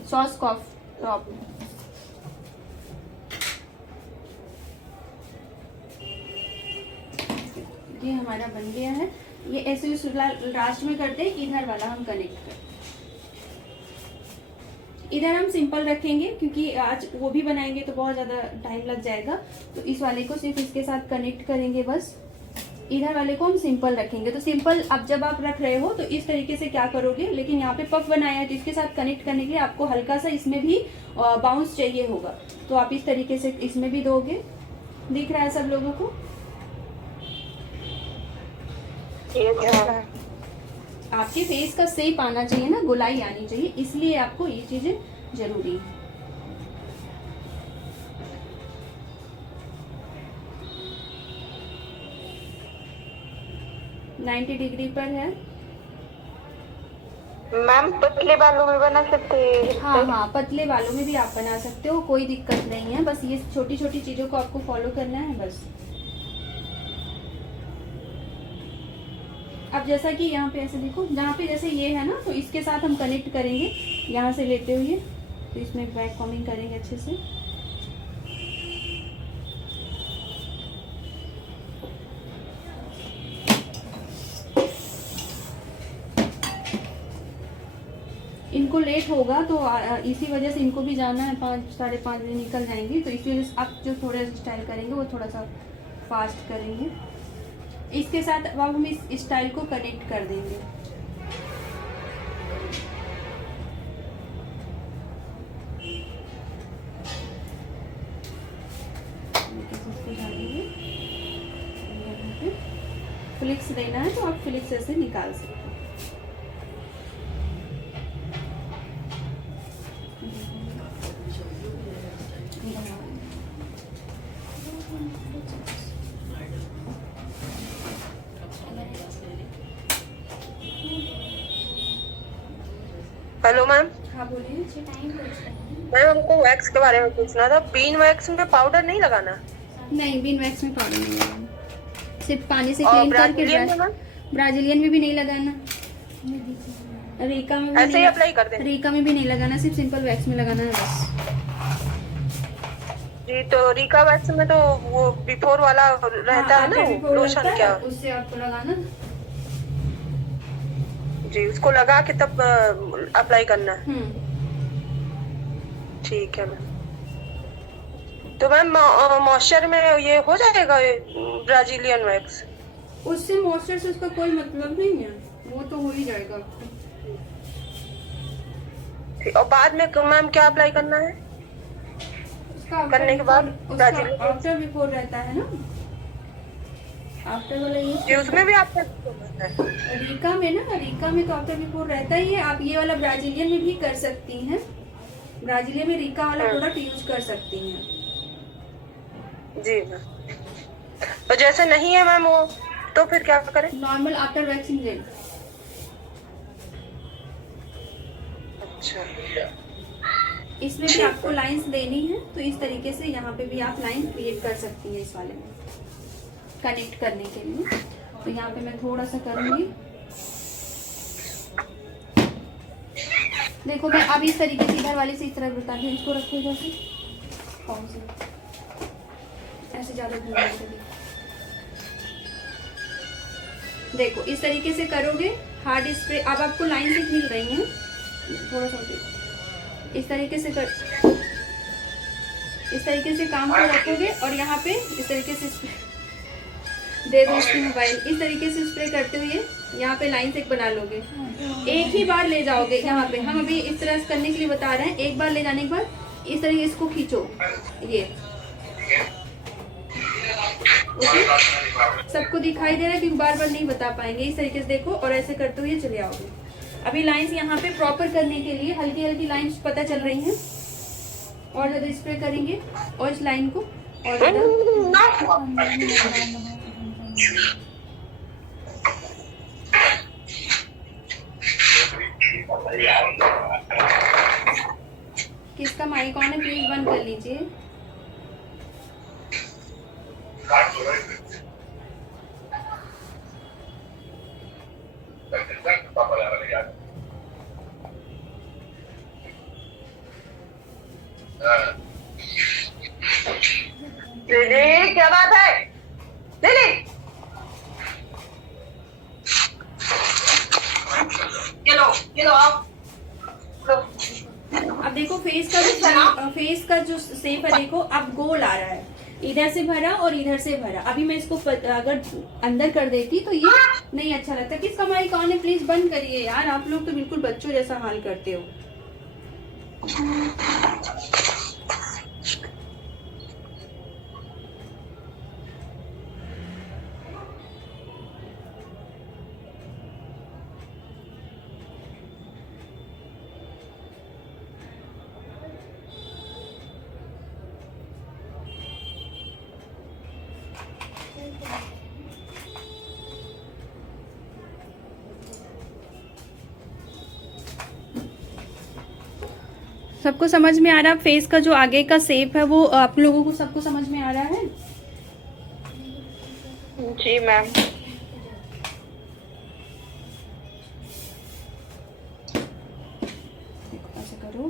सॉस्कॉफ टॉप। ये हमारा बन गया है। ये ऐसे लास्ट में करते हैं, इधर वाला हम कनेक्ट करते हैं। इधर हम सिंपल रखेंगे क्योंकि आज वो भी बनाएंगे तो बहुत ज्यादा टाइम लग जाएगा, तो इस वाले को सिर्फ इसके साथ कनेक्ट करेंगे बस। इधर वाले को हम सिंपल रखेंगे। तो सिंपल अब जब आप रख रहे हो तो इस तरीके से क्या करोगे, लेकिन यहाँ पे पफ बनाया है तो इसके साथ कनेक्ट करने के लिए आपको हल्का सा इसमें भी बाउंस चाहिए होगा, तो आप इस तरीके से इसमें भी दोगे। दिख रहा है सब लोगों को? आपके फेस का शेप आना चाहिए ना, गोलाई आनी चाहिए, इसलिए आपको ये चीजें जरूरी है। $90 डिग्री पर है। मैम पतले बालों में बना सकते हैं? हाँ हाँ, पतले बालों में भी आप बना सकते हो, कोई दिक्कत नहीं है, बस ये छोटी छोटी चीजों को आपको फॉलो करना है बस। अब जैसा कि यहाँ पे ऐसे देखो, जहाँ पे जैसे ये है ना, तो इसके साथ हम कनेक्ट करेंगे यहाँ से लेते हुए, तो इसमें बैक कॉमिंग करेंगे अच्छे से। इनको लेट होगा तो इसी वजह से इनको भी जाना है, 5 साढ़े 5 बजे निकल जाएंगी, तो इसी वजह से आप जो थोड़ा स्टाइल करेंगे वो थोड़ा सा फास्ट करेंगे। इसके साथ अब हम इस स्टाइल को कनेक्ट कर देंगे। फ्लिक्स देना है तो आप फ्लिक्स ऐसे निकाल सकते हैं। Hello ma'am. हाँ बोलिए। मैम हमको वैक्स के बारे में पूछना था। बीन वैक्स में पाउडर नहीं लगाना? नहीं, बीन वैक्स में पाउडर नहीं लगाना, सिर्फ पानी से और क्लीन करके ब्राजीलियन में मैम? ब्राजीलियन में भी नहीं लगाना, रीका में भी ऐसे ही अप्लाई कर देना? रीका में भी नहीं लगाना, सिर्फ सिंपल वैक्स में लगाना है बस। जी, तो रीका वैक्स में तो वो बिफोर वाला रहता है ना, वो लोशन क्या? उससे आपको लगाना। जी, उसको लगा के तब अप्लाई करना है। ठीक है मैम। तो मैम मॉइस्चर में ये हो जाएगा ब्राजीलियन वैक्स? उससे मॉइस्चर से उसका कोई मतलब नहीं है, वो तो हो ही जाएगा आपको। और बाद में मैम क्या अप्लाई करना है? उसका करने के बाद ब्राजीलियन आफ्टर बिफोर रहता है ना, आफ्टर वाला जी, ये उसमें भी आपका है? रीका में ना, रीका में तो आफ्टर बिफोर रहता ही है। आप ये वाला ब्राजीलियन में भी कर सकती हैं, ब्राजीलियन में रीका वाला प्रोडक्ट यूज कर सकती हैं। जी मैम। तो जैसे नहीं है मैम वो, तो फिर क्या करें? Normal after waxing jail. अच्छा, इसमें भी आपको लाइंस देनी है, तो इस तरीके से यहाँ पे भी आप लाइन क्रिएट कर सकती हैं इस वाले में कनेक्ट करने के लिए। तो यहाँ पे मैं थोड़ा सा करूंगी। देखो मैं अब इस तरीके से इधर वाले से इस तरह बताती हूँ, इसको रखो इधर से, कौन से ऐसे ज्यादा घूम रहे। देखो इस तरीके से करोगे, हार्ड स्प्रे अब आपको लाइन से मिल रही है, थोड़ा सा इस तरीके से इस तरीके से काम को रखोगे और यहाँ पे इस तरीके से दे दो उसकी मोबाइल, इस तरीके से स्प्रे करते हुए यहाँ पे लाइन एक बना लोगे। एक ही बार ले जाओगे यहाँ पे, हम अभी इस तरह से करने के लिए बता रहे हैं। एक बार ले जाने के बाद इस तरीके इसको खींचो, ये सबको दिखाई दे रहा है क्योंकि बार बार नहीं बता पाएंगे। इस तरीके से देखो और ऐसे करते हुए चले आओगे। अभी लाइंस यहाँ पे प्रॉपर करने के लिए हल्की हल्की लाइंस पता चल रही हैं, और ज्यादा स्प्रे करेंगे और इस लाइन को और किसका माइक ऑन है प्लीज बंद कर लीजिए। दीदी क्या बात है? दीदी ये लो आप। अब देखो फेस का जो शेप है, देखो अब गोल आ रहा है, इधर से भरा और इधर से भरा। अभी मैं इसको अगर अंदर कर देती तो ये नहीं अच्छा लगता। किसका माइक ऑन है प्लीज बंद करिए यार, आप लोग तो बिल्कुल बच्चों जैसा हाल करते हो। सबको समझ में आ रहा है? फेस का जो आगे का शेप है वो आप लोगों को सबको समझ में आ रहा है? जी मैम। ऐसे करो,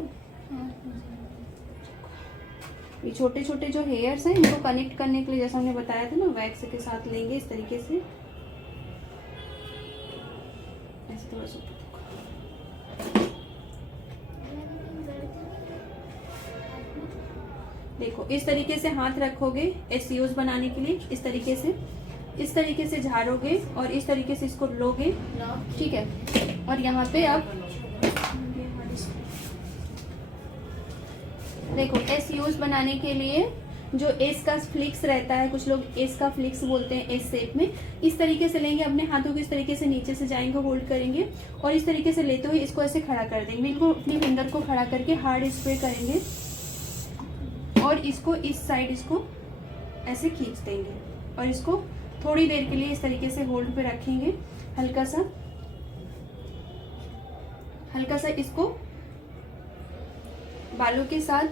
ये छोटे छोटे जो हेयर्स हैं इनको कनेक्ट करने के लिए जैसा हमने बताया था ना, वैक्स के साथ लेंगे इस तरीके से, ऐसे थोड़ा सा देखो इस तरीके से हाथ रखोगे एसयूज बनाने के लिए, इस तरीके से झाड़ोगे और इस तरीके से इसको लोगे, ठीक है। और यहाँ पे आप देखो एसयूज बनाने के लिए जो एस का फ्लिक्स रहता है, कुछ लोग एस का फ्लिक्स बोलते हैं, एस शेप में, इस तरीके से लेंगे अपने हाथों को, इस तरीके से नीचे से जाएंगे, होल्ड करेंगे और इस तरीके से लेते हुए इसको ऐसे खड़ा कर देंगे। बिल्कुल अपनी फिंगर को खड़ा करके हार्ड स्प्रे करेंगे और इसको इस साइड इसको ऐसे खींच देंगे और इसको थोड़ी देर के लिए इस तरीके से होल्ड पे रखेंगे। हल्का सा इसको बालों के साथ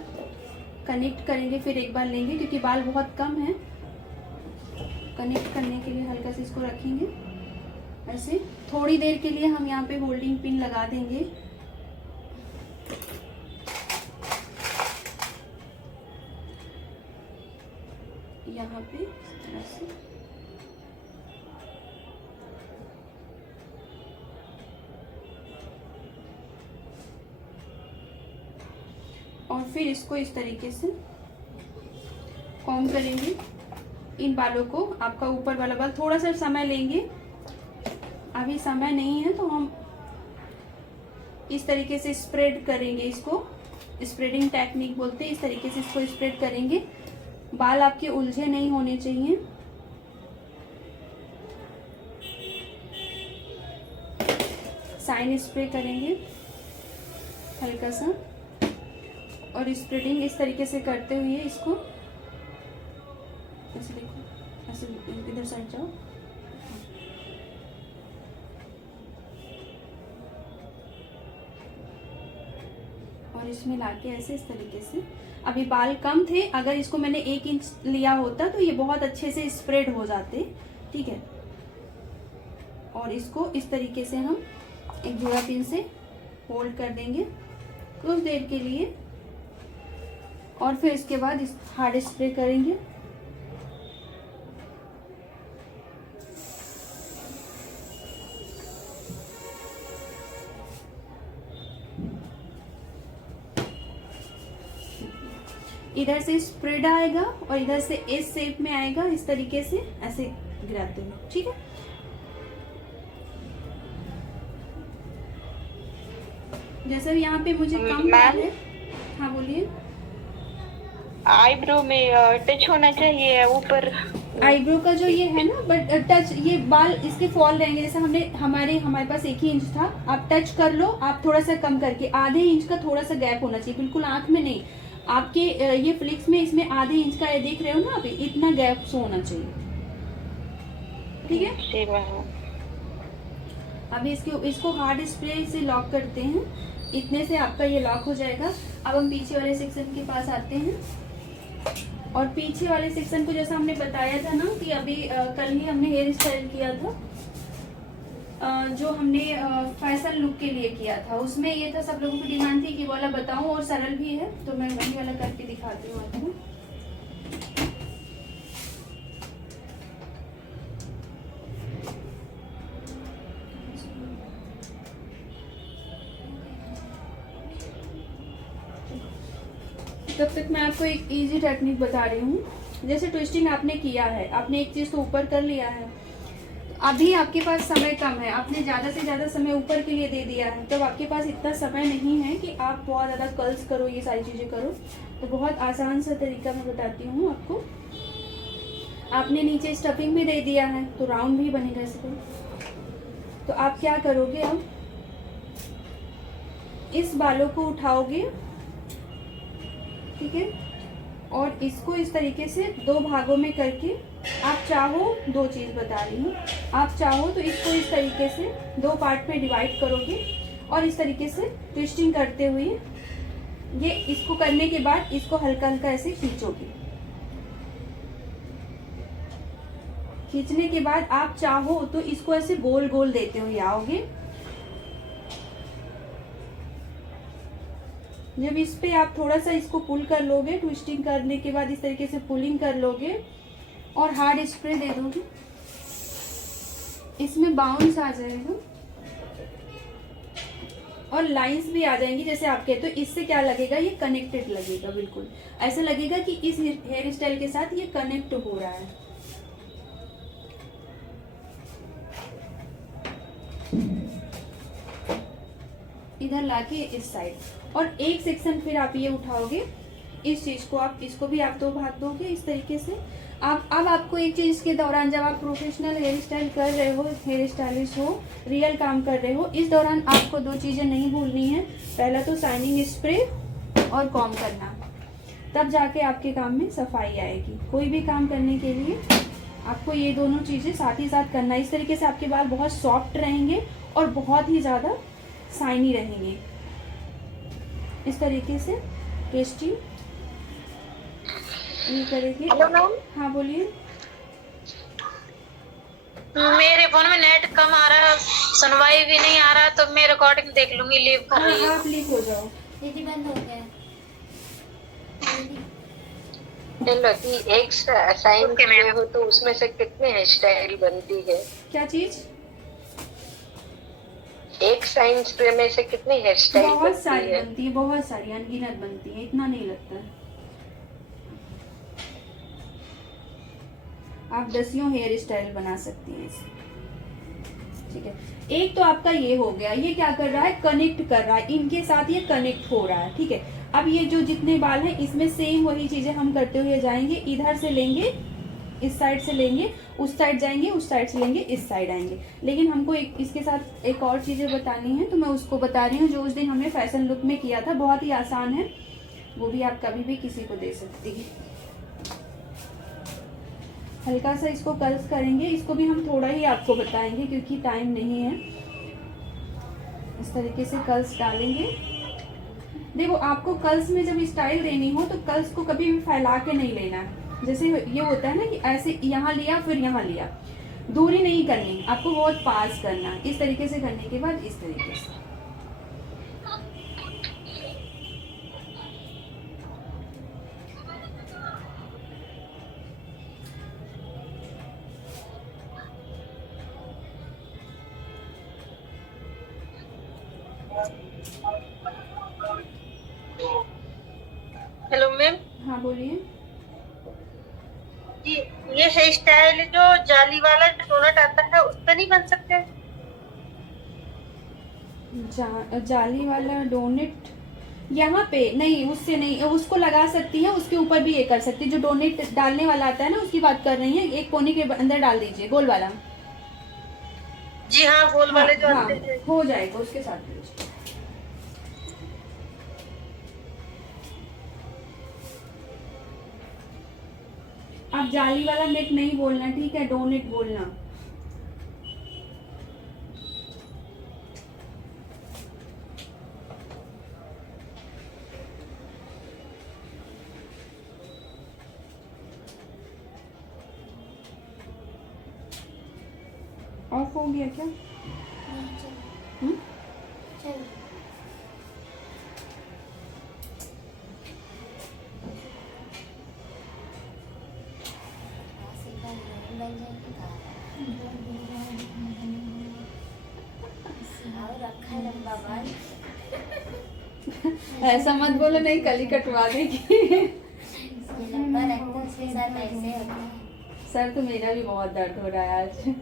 कनेक्ट करेंगे, फिर एक बार लेंगे क्योंकि बाल बहुत कम है। कनेक्ट करने के लिए हल्का से इसको रखेंगे ऐसे। थोड़ी देर के लिए हम यहाँ पे होल्डिंग पिन लगा देंगे। यहाँ पे इस तरह से और फिर इसको इस तरीके से कॉम्ब करेंगे इन बालों को। आपका ऊपर वाला बाल थोड़ा सा समय लेंगे, अभी समय नहीं है तो हम इस तरीके से स्प्रेड करेंगे, इसको स्प्रेडिंग टेक्निक बोलते हैं। इस तरीके से इसको स्प्रेड करेंगे, बाल आपके उलझे नहीं होने चाहिए। साइन स्प्रे करेंगे हल्का सा और स्प्रेडिंग इस तरीके से करते हुए इसको ऐसे, देखो ऐसे इधर साइड जाओ, और इसमें लाके ऐसे इस तरीके से। अभी बाल कम थे, अगर इसको मैंने 1 इंच लिया होता तो ये बहुत अच्छे से स्प्रेड हो जाते, ठीक है। और इसको इस तरीके से हम एक जोड़ा पिन से होल्ड कर देंगे कुछ देर के लिए और फिर इसके बाद इस हार्ड स्प्रे करेंगे। इधर से स्प्रेड आएगा और इधर से एस शेप में आएगा, इस तरीके से ऐसे गिराते हुए, ठीक है। जैसे यहाँ पे मुझे कम बाल है। हाँ बोलिए। आईब्रो में टच होना चाहिए ऊपर। आईब्रो का जो ये है ना, बट टच, ये बाल इसके फॉल रहेंगे। जैसे हमारे पास 1 ही इंच था, आप टच कर लो, आप थोड़ा सा कम करके आधे इंच का थोड़ा सा गैप होना चाहिए, बिल्कुल आंख में नहीं। आपके ये फ्लिक्स में इसमें आधे इंच का, ये देख रहे हो ना आप, इतना गैप होना चाहिए, ठीक है। अभी इसको हार्ड स्प्रे से लॉक करते हैं, इतने से आपका ये लॉक हो जाएगा। अब हम पीछे वाले सेक्शन के पास आते हैं और पीछे वाले सेक्शन को जैसा हमने बताया था ना कि अभी कल ही हमने हेयर स्टाइल किया था, जो हमने फैशन लुक के लिए किया था, उसमें ये था, सब लोगों की डिमांड थी कि वाला बताऊं और सरल भी है, तो मैं वही वाला करके दिखाती हूँ आपको। तब तक मैं आपको एक इजी टेक्निक बता रही हूँ। जैसे ट्विस्टिंग आपने किया है, आपने एक चीज तो ऊपर कर लिया है, अभी आपके पास समय कम है, आपने ज़्यादा से ज़्यादा समय ऊपर के लिए दे दिया है, तब आपके पास इतना समय नहीं है कि आप बहुत ज़्यादा कर्ल्स करो, ये सारी चीज़ें करो। तो बहुत आसान सा तरीका मैं बताती हूँ आपको। आपने नीचे स्टफिंग भी दे दिया है तो राउंड भी बनेगा इसको। तो आप क्या करोगे, अब इस बालों को उठाओगे, ठीक है, और इसको इस तरीके से 2 भागों में करके, आप चाहो 2 चीज़ बता रही हूँ, आप चाहो तो इसको इस तरीके से 2 पार्ट में डिवाइड करोगे और इस तरीके से ट्विस्टिंग करते हुए ये, इसको करने के बाद इसको हल्का हल्का ऐसे खींचोगे। खींचने के बाद आप चाहो तो इसको ऐसे गोल गोल देते हुए आओगे। जब इस पे आप थोड़ा सा इसको पुल कर लोगे, ट्विस्टिंग करने के बाद इस तरीके से पुलिंग कर लोगे और हार्ड स्प्रे दे दोगे, इसमें बाउंस आ जाएगा। और लाइंस भी आ जाएंगी जैसे आपके। तो इससे क्या लगेगा, ये कनेक्टेड लगेगा, बिल्कुल ऐसा लगेगा कि इस हेयर स्टाइल के साथ ये कनेक्ट हो रहा है। इधर लाके इस साइड, और एक सेक्शन फिर आप ये उठाओगे इस चीज को, आप इसको भी आप 2 भाग दोगे इस तरीके से। अब आपको एक चीज के दौरान, जब आप प्रोफेशनल हेयर स्टाइल कर रहे हो, हेयर स्टाइलिस्ट हो, रियल काम कर रहे हो, इस दौरान आपको 2 चीजें नहीं भूलनी है। पहला तो शाइनिंग स्प्रे और कॉम्ब करना, तब जाके आपके काम में सफाई आएगी। कोई भी काम करने के लिए आपको ये दोनों चीजें साथ ही साथ करना। इस तरीके से आपके बाल बहुत सॉफ्ट रहेंगे और बहुत ही ज्यादा शाइनी रहेंगे। इस तरीके से टेस्टी ये करेंगे। हेलो मैम, हाँ बोलिए। मेरे फोन में नेट कम आ रहा है, सुनवाई भी नहीं आ रहा, तो मैं रिकॉर्डिंग देख लूंगी, लीव कर रही हूँ। आप लीव हो जाओ। दीदी बंद हो गया। चलो कि एक साइन में हो तो उसमें से कितने हेयर स्टाइल बनती है? क्या चीज? एक साइन स्प्रे में से कितनी हेयर स्टाइल बहुत सारी बनती है? बनती है, बहुत सारी, अनगिनत बनती है, इतना नहीं लगता है। आप 10 हेयर स्टाइल बना सकती हैं इससे। ठीक है, एक तो आपका ये हो गया। ये क्या कर रहा है, कनेक्ट कर रहा है, इनके साथ ये कनेक्ट हो रहा है। ठीक है, अब ये जो जितने बाल हैं इसमें सेम वही चीजें हम करते हुए जाएंगे। इधर से लेंगे, इस साइड से लेंगे, उस साइड जाएंगे, उस साइड से लेंगे, इस साइड आएंगे। लेकिन हमको इसके साथ एक और चीजें बतानी है, तो मैं उसको बता रही हूँ जो उस दिन हमने फैशन लुक में किया था। बहुत ही आसान है, वो भी आप कभी भी किसी को दे सकती है। हल्का सा इसको कर्ल्स करेंगे, इसको भी हम थोड़ा ही आपको बताएंगे क्योंकि टाइम नहीं है। इस तरीके से कर्ल्स डालेंगे। देखो, आपको कर्ल्स में जब स्टाइल देनी हो तो कर्ल्स को कभी भी फैला के नहीं लेना। जैसे ये होता है ना कि ऐसे यहाँ लिया फिर यहाँ लिया, दूरी नहीं करनी, आपको बहुत पास करना। इस तरीके से करने के बाद इस तरीके से हेलो मैम हाँ बोलिए। जी, ये हेयर स्टाइल जो जाली वाला डोनट आता है उस पर नहीं बन सकते? जाली वाला डोनेट यहाँ पे नहीं, उससे नहीं, उसको लगा सकती है, उसके ऊपर भी ये कर सकती है। जो डोनेट डालने वाला आता है ना, उसकी बात कर रही है। एक कोने के अंदर डाल दीजिए, गोल वाला। जी हाँ, गोल वाले जो हाँ, आते हैं। हो जाएगा उसके साथ दीजिए। आप जाली वाला नेट नहीं बोलना, ठीक है, डोनेट बोलना। ऑफ हो गया क्या? हम्म? चलो रखा है लंबा बाल। ऐसा मत बोलो, नहीं कल ही कटवा देगी। लंबा रखता है, उसके साथ ऐसे होता है। सर तो मेरा भी बहुत दर्द हो रहा है आज। आप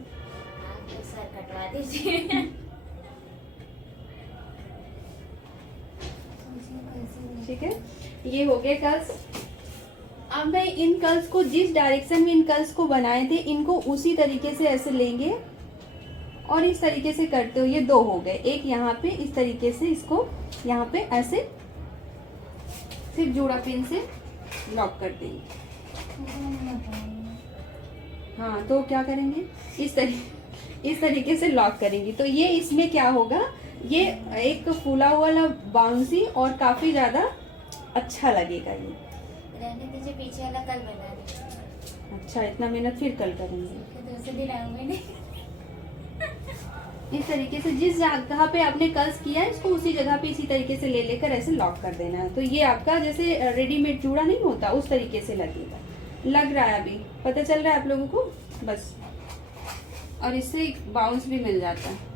तो सर कटवा दीजिए। ठीक है, ये हो गए कर्ल्स। अब मैं इन कर्ल्स को, जिस डायरेक्शन में इन कर्ल्स को बनाए थे, इनको उसी तरीके से ऐसे लेंगे और इस तरीके से करते हो। ये 2 हो गए। एक यहाँ पे इस तरीके से इसको यहाँ पे ऐसे सिर्फ जोड़ा पिन से लॉक कर देंगे। हाँ, तो क्या करेंगे, इस तरीके से लॉक करेंगे। तो ये इसमें क्या होगा, ये एक फूला हुआ बाउंसी और काफी ज्यादा अच्छा लगेगा। ये रहने दीजिए, पीछे वाला कल बना दीजिए। अच्छा, इतना मेहनत फिर कल करेंगे। तो दूसरे दिन आऊंगी नहीं। इस तरीके से जिस जगह पे आपने कर्ल्स किया है, इसको उसी जगह पे इसी तरीके से ले लेकर ऐसे लॉक कर देना है। तो ये आपका जैसे रेडीमेड जूड़ा नहीं होता, उस तरीके से लगेगा। लग रहा है, अभी पता चल रहा है आप लोगों को बस। और इससे बाउंस भी मिल जाता है।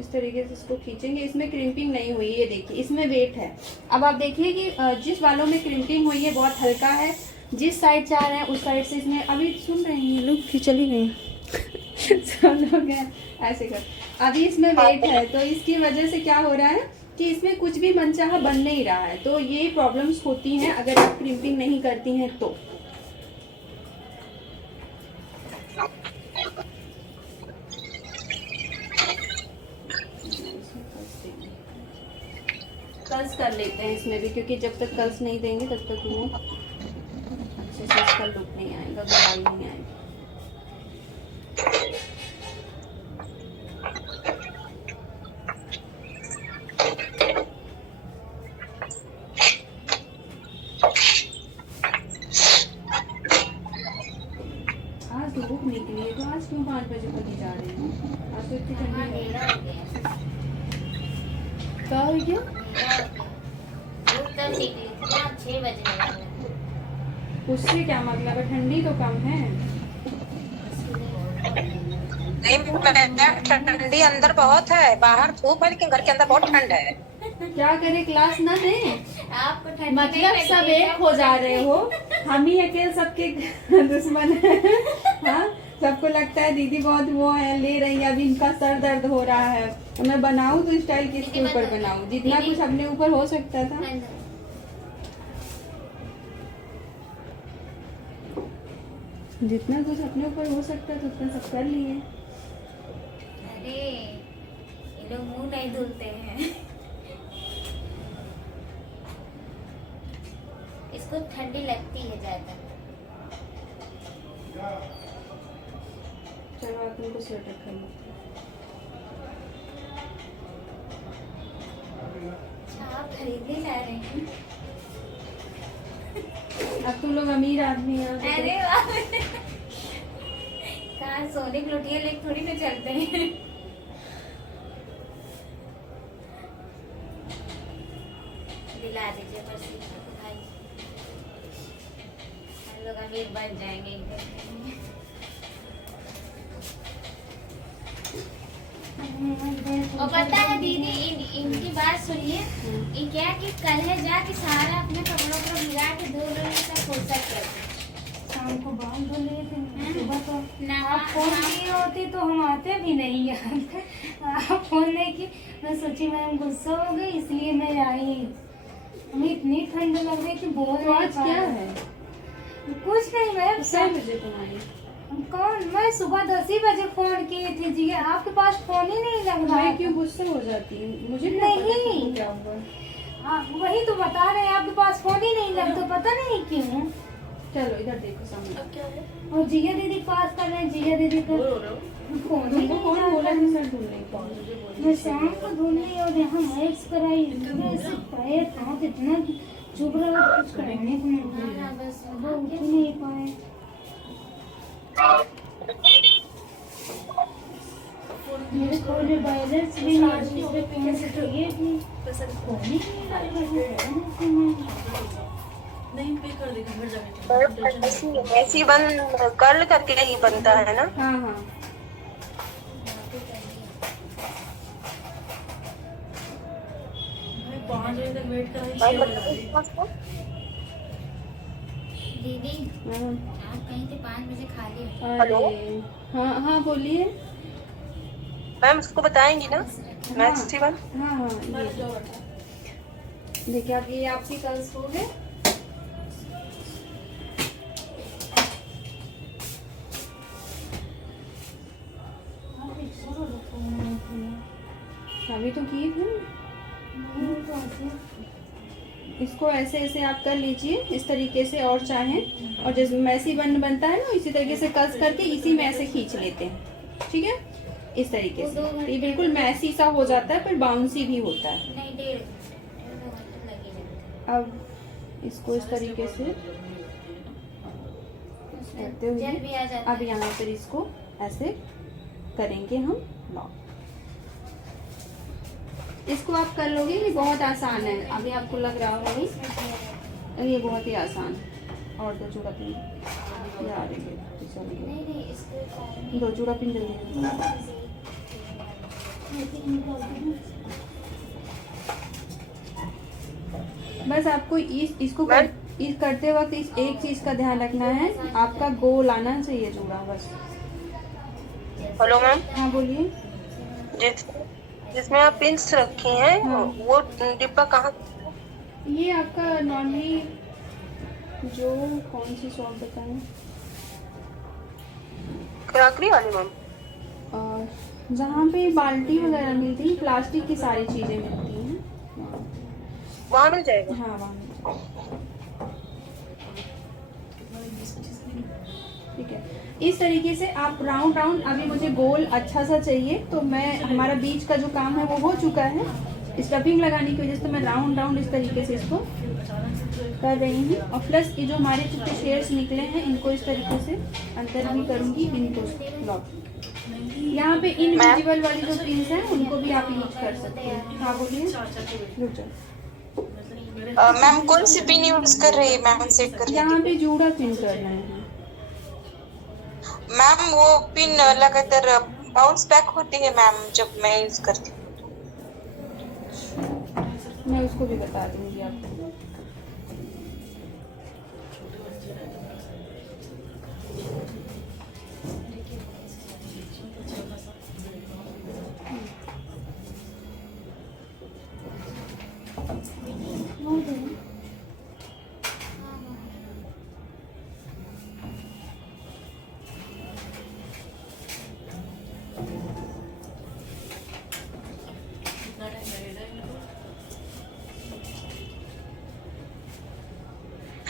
इस तरीके से इसको खींचेंगे। इसमें क्रिम्पिंग नहीं हुई, ये देखिए इसमें वेट है। अब आप देखिए कि जिस बालों में क्रिम्पिंग हुई है बहुत हल्का है, जिस साइड चाह रहे हैं उस साइड से इसमें अभी सुन रहे हैं लोग कि चली गई सब लोग हैं ऐसे कर। अभी इसमें वेट है तो इसकी वजह से क्या हो रहा है कि इसमें कुछ भी मनचाहा बन नहीं रहा है। तो ये प्रॉब्लम्स होती हैं अगर आप क्रिम्पिंग नहीं करती हैं तो। कल्स कर लेते हैं इसमें भी, क्योंकि जब तक कल्स नहीं देंगे तब तक वो अच्छे से इसका लुक नहीं आएगा, गुलाल नहीं आएगा। आज धूप निकली है तो आज क्यों 5 बजे तक जा रहे हैं? आज तो इतनी ठंडी नहीं है। क्या हो गया? तब निकली थी ना 6 बजे। उससे क्या मतलब है, ठंडी तो कम है। नहीं, ठंडी अंदर बहुत है, बाहर धूप है लेकिन घर के अंदर बहुत ठंड है। क्या करे, क्लास ना दें? आपको ठंडी मतलब सब एक हो जा रहे हो, हम ही अकेले सबके दुश्मन है। हाँ, सबको लगता है दीदी बहुत वो है, ले रही है, अभी इनका सर दर्द हो रहा है तो मैं बनाऊं तो स्टाइल किसके ऊपर बनाऊं? जितना कुछ अपने ऊपर हो सकता था। जितना कुछ अपने ऊपर हो सकता था उतना सब कर लिए। अरे ये लोग मुंह नहीं धुलते हैं। इसको ठंडी लगती है ज्यादा। चलो आप उनको स्वेटर कर लो। अच्छा आप खरीदने जा रहे हैं? अब तुम लोग अमीर आदमी हैं। अरे वाह, कहाँ सोने की रोटियां लेके थोड़ी ना चलते हैं। दिला दीजिए बस भाई, हम लोग अमीर बन जाएंगे एक दिन। और पता है दीदी, इनकी बात सुनिए, ये क्या कि कल है जाके सारा अपने कपड़ों को भिगा के धो लो, इसका फुर्सत करते। शाम को बाल धो लिए थे, सुबह तो ना आप फोन की होती तो हम आते भी नहीं यहाँ। आप फोन नहीं की, मैं सोची मैम गुस्सा हो गई इसलिए मैं आई। हमें इतनी ठंड लग रही थी, बोल तो आज क्या है? कुछ नहीं मैम। 7 बजे तुम्हारी कौन? मैं सुबह 10 ही बजे फोन की थी जी, आपके पास फोन ही नहीं लग रहा। मैं क्यों गुस्से हो जाती हूँ? मुझे क्या नहीं। पता तुमको क्या हुआ। आप वही तो बता रहे हैं, आपके पास फोन ही नहीं लगता, पता नहीं क्यों। चलो इधर देखो सामने। और जिया दीदी पास कर रहे हैं, जिया दीदी को फोन ही तुमको नहीं कौन बोला लगता। है सर ढूंढने को? मैं शाम को ढूंढी और यहाँ मैक्स कराई, ऐसे पैर हाथ इतना चुभ रहा था, कुछ करने को नहीं हाँ, बस वो उठ ही नहीं पाए। मेरे फोन में बैलेंस भी नहीं है, दूसरे फोन से तो ये भी फोन ही नहीं लगा। नहीं पे कर देगा घर जाके। ऐसी बंद कर्ल करके ही बनता है ना? हाँ हाँ भाई 5 बजे तक वेट कराई, 6 बजे। दीदी हाँ। आप कहीं थे 5 बजे खाली हो? अरे हाँ हाँ बोलिए। मैम उसको बताएंगी ना मैथ्स टीवन? हाँ हाँ देखिए आप, ये आपकी कल्स हो गए। अभी तो किए थे। इसको ऐसे ऐसे आप कर लीजिए इस तरीके से, और चाहें और जैसे मैसी बन बनता है ना इसी तरीके से कस करके इसी में ऐसे खींच लेते हैं। ठीक है, इस तरीके से ये बिल्कुल मैसी सा हो जाता है, फिर बाउंसी भी होता है। नहीं, 1.5 घंटे लगेगा। अब इसको इस तरीके से करते हुए जल भी आ जाता अब यहाँ पर इसको ऐसे करेंगे हम लॉक। इसको आप कर लोगे, ये बहुत आसान है। अभी आपको लग रहा होगा ये बहुत ही आसान। और 2 चूड़ा पिन जा रही है, नहीं, इसको दो चूड़ा पिन जल्दी। बस आपको इसको करते वक्त इस एक चीज का ध्यान रखना है, आपका गोल आना चाहिए जूड़ा बस। Hello ma'am. हाँ बोलिए। जिसमें आप पिंस रखी हैं, हाँ। वो डिब्बा कहाँ? ये आपका नॉर्मली जो कौन सी शॉप बताएं, क्रॉकरी वाली मैम। और जहाँ पे बाल्टी वगैरह मिलती है, प्लास्टिक की सारी चीजें मिलती हैं वहाँ मिल जाएगा? हाँ वहाँ मिलती है। ठीक है, इस तरीके से आप राउंड राउंड, अभी मुझे गोल अच्छा सा चाहिए तो मैं, हमारा बीच का जो काम है वो हो चुका है, स्टफिंग लगाने की वजह से तो मैं राउंड राउंड इस तरीके से इसको कर रही हूँ। और प्लस ये जो हमारे छोटे शेयर्स निकले हैं इनको इस तरीके से अंदर भी करूँगी, इनको लॉक। यहाँ पे इनविजिबल वाली जो पिन्स हैं उनको भी आप यूज कर सकते हैं। हाँ बोलिए। रुक जाओ। मैम कौन सी पिन यूज कर रही है मैम? सेट कर रही है यहाँ पे जूड़ा पिन करना है मैम। वो पिन लगातार बाउंस बैक होती है मैम जब मैं यूज करती हूँ। मैं उसको भी बता दूंगी आपको।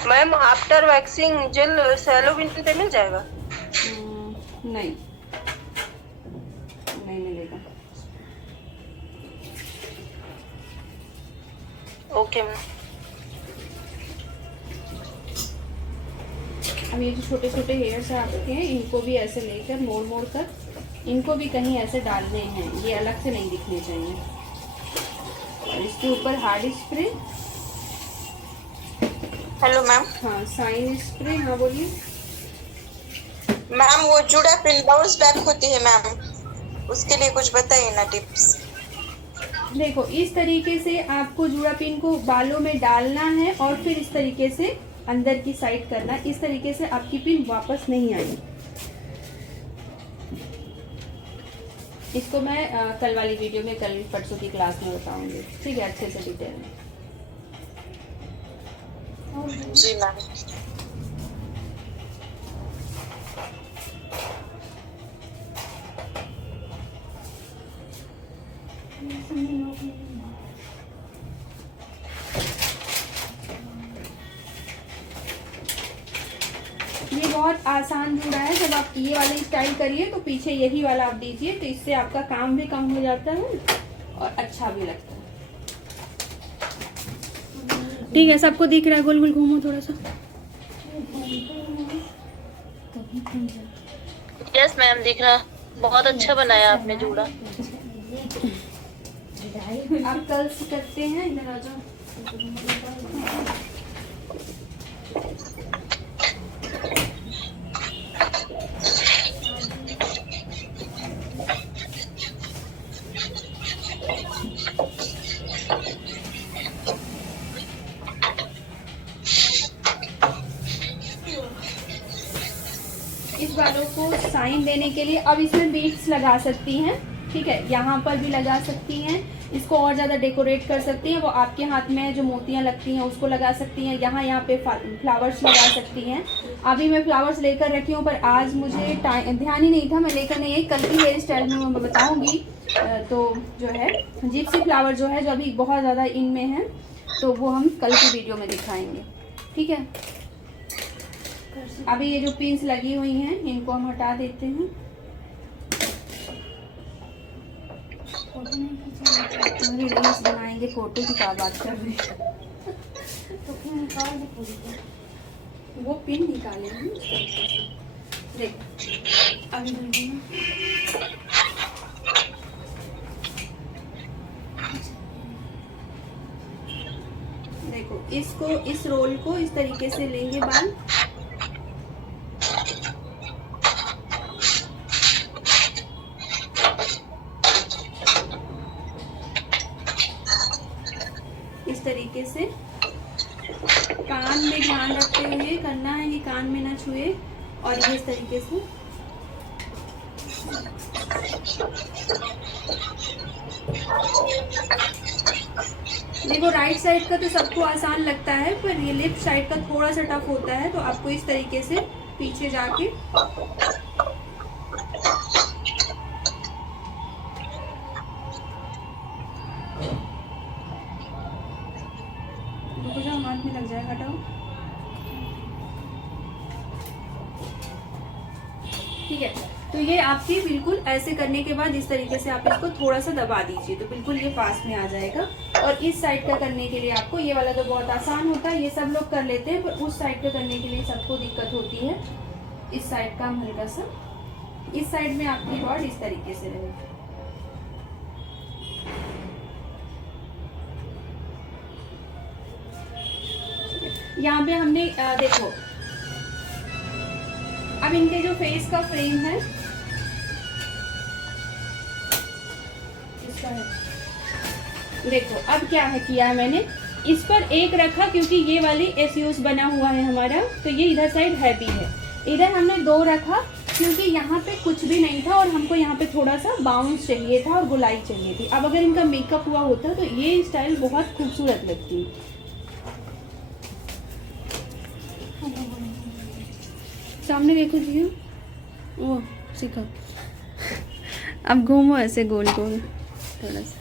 मैम आफ्टर वैक्सिंग जेल सैलो बिन पे मिल जाएगा? नहीं मिलेगा। Okay ma'am. अब ये जो छोटे छोटे हेयर्स हैं आपके, इनको भी ऐसे लेकर मोड़ कर इनको भी कहीं ऐसे डालने हैं, ये अलग से नहीं दिखने चाहिए। और इसके ऊपर हार्ड स्प्रे। Hello ma'am. हाँ साइन स्प्रे। हाँ बोलिए। मैम वो जूड़ा पिन बाउंस बैक होती है मैम, उसके लिए कुछ बताइए ना टिप्स। देखो इस तरीके से आपको जूड़ा पिन को बालों में डालना है और फिर इस तरीके से अंदर की साइड करना, इस तरीके से आपकी पिन वापस नहीं आएगी। इसको मैं कल वाली वीडियो में, कल परसों की क्लास में बताऊंगी, ठीक है, अच्छे से डिटेल में। जी मैम। ये बहुत आसान जूड़ा है। जब आप ये वाली स्टाइल करिए तो पीछे यही वाला आप दीजिए, तो इससे आपका काम भी कम हो जाता है और अच्छा भी लगता है। ठीक है, सबको दिख रहा है? गोल गोल घूमो थोड़ा सा। यस मैम दिख रहा, बहुत अच्छा बनाया आपने जूड़ा। आप कल से करते हैं, इधर आ जाओ। इस बालों को साइन देने के लिए अब इसमें बीड्स लगा सकती हैं, ठीक है, यहाँ पर भी लगा सकती हैं, इसको और ज़्यादा डेकोरेट कर सकती हैं। वो आपके हाथ में जो मोतियाँ लगती हैं उसको लगा सकती हैं, यहाँ पे फ्लावर्स लगा सकती हैं। अभी मैं फ्लावर्स लेकर रखी हूँ, पर आज मुझे ध्यान ही नहीं था, मैं लेकर नहीं आई। कल की हेयर स्टाइल में मैं बताऊँगी। तो जो है जिप्सी फ्लावर जो है, जो अभी बहुत ज़्यादा इन में है, तो वो हम कल की वीडियो में दिखाएंगे, ठीक है। अभी ये जो पिन्स लगी हुई हैं इनको हम हटा देते हैं। रील्स बनाएंगे, फोटो की क्या बात कर रहे हैं। तो फिर निकाल दे पूरी। वो पिन निकालेंगे। देख अभी देखो, इसको, इस रोल को इस तरीके से लेंगे बाल, तरीके से कान में ध्यान रखते हुए करना है कि कान में ना छुए, और ये इस तरीके से देखो। राइट साइड का तो सबको आसान लगता है, पर ये लेफ्ट साइड का थोड़ा सा टफ होता है, तो आपको इस तरीके से पीछे जाके हाथ में लग जाए, हटाओ। ठीक है, तो ये आपकी बिल्कुल ऐसे करने के बाद इस तरीके से आप इसको थोड़ा सा दबा दीजिए, तो बिल्कुल ये पास में आ जाएगा। और इस साइड का करने के लिए आपको, ये वाला तो बहुत आसान होता है, ये सब लोग कर लेते हैं, पर उस साइड का करने के लिए सबको दिक्कत होती है। इस साइड का हल्का सा, इस साइड में आपकी रॉड इस तरीके से रहेगी। यहाँ पे हमने देखो, अब इनके जो फेस का फ्रेम है इसका है, देखो अब क्या है किया है मैंने, इस पर एक रखा क्योंकि ये वाली एसयूस बना हुआ है हमारा, तो ये इधर साइड हैवी है। इधर हमने 2 रखा क्योंकि यहाँ पे कुछ भी नहीं था और हमको यहाँ पे थोड़ा सा बाउंस चाहिए था और गुलाई चाहिए थी। अब अगर इनका मेकअप हुआ होता तो ये स्टाइल बहुत खूबसूरत लगती। सामने देखो जी, वो सीखा। अब घूमो ऐसे गोल गोल थोड़ा सा।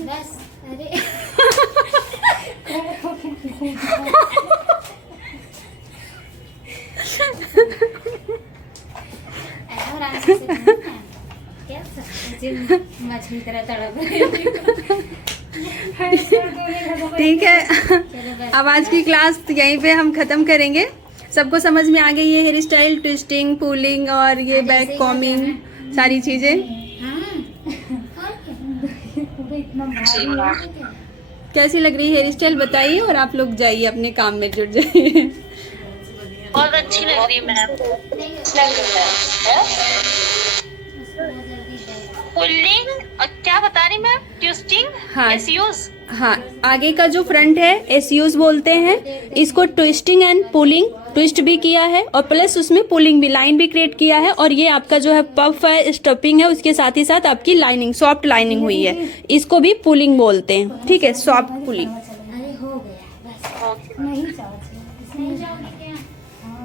बस, अरे और आगे से क्या मछली तरह तड़प ठीक है, अब आज की क्लास यहीं पे हम ख़त्म करेंगे। सबको समझ में आ गई है हेयर स्टाइल, ट्विस्टिंग, पुलिंग और ये बैक कॉमिंग सारी चीज़ें। कैसी लग रही है हेयर स्टाइल बताइए, और आप लोग जाइए अपने काम में जुट जाइए। बहुत अच्छी लग रही है मैम। पुलिंग और क्या बता रही मैम? ट्विस्टिंग, हाँ एसयूज। हाँ, आगे का जो फ्रंट है एसयूज बोलते हैं इसको। ट्विस्टिंग एंड पुलिंग, ट्विस्ट भी किया है और प्लस उसमें पुलिंग भी, लाइन भी क्रिएट किया है। और ये आपका जो है पफ है, स्टफिंग है, उसके साथ ही साथ आपकी लाइनिंग, सॉफ्ट लाइनिंग हुई है, इसको भी पुलिंग बोलते हैं। ठीक है, सॉफ्ट पुलिंग। अरे हो गया बस, नहीं जाओगे क्या?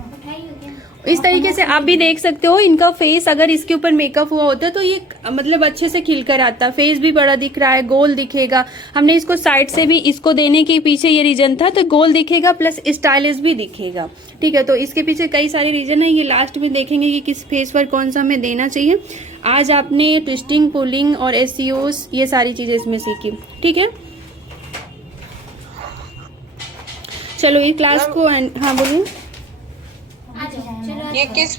उठाइए क्या? इस तरीके से आप भी देख सकते हो इनका फेस, अगर इसके ऊपर मेकअप हुआ होता है तो ये मतलब अच्छे से खिल कर आता। फेस भी बड़ा दिख रहा है, गोल दिखेगा। हमने इसको साइड से भी इसको देने के पीछे ये रीजन था, तो गोल दिखेगा प्लस स्टाइलिश भी दिखेगा। ठीक है, तो इसके पीछे कई सारे रीजन है, ये लास्ट में देखेंगे कि किस फेस पर कौन सा हमें देना चाहिए। आज आपने ट्विस्टिंग, पुलिंग और एसयूस ये सारी चीज़ें इसमें सीखी। ठीक है, चलो ये क्लास को हाँ बोलिए। आ जाओ, चलो ये किस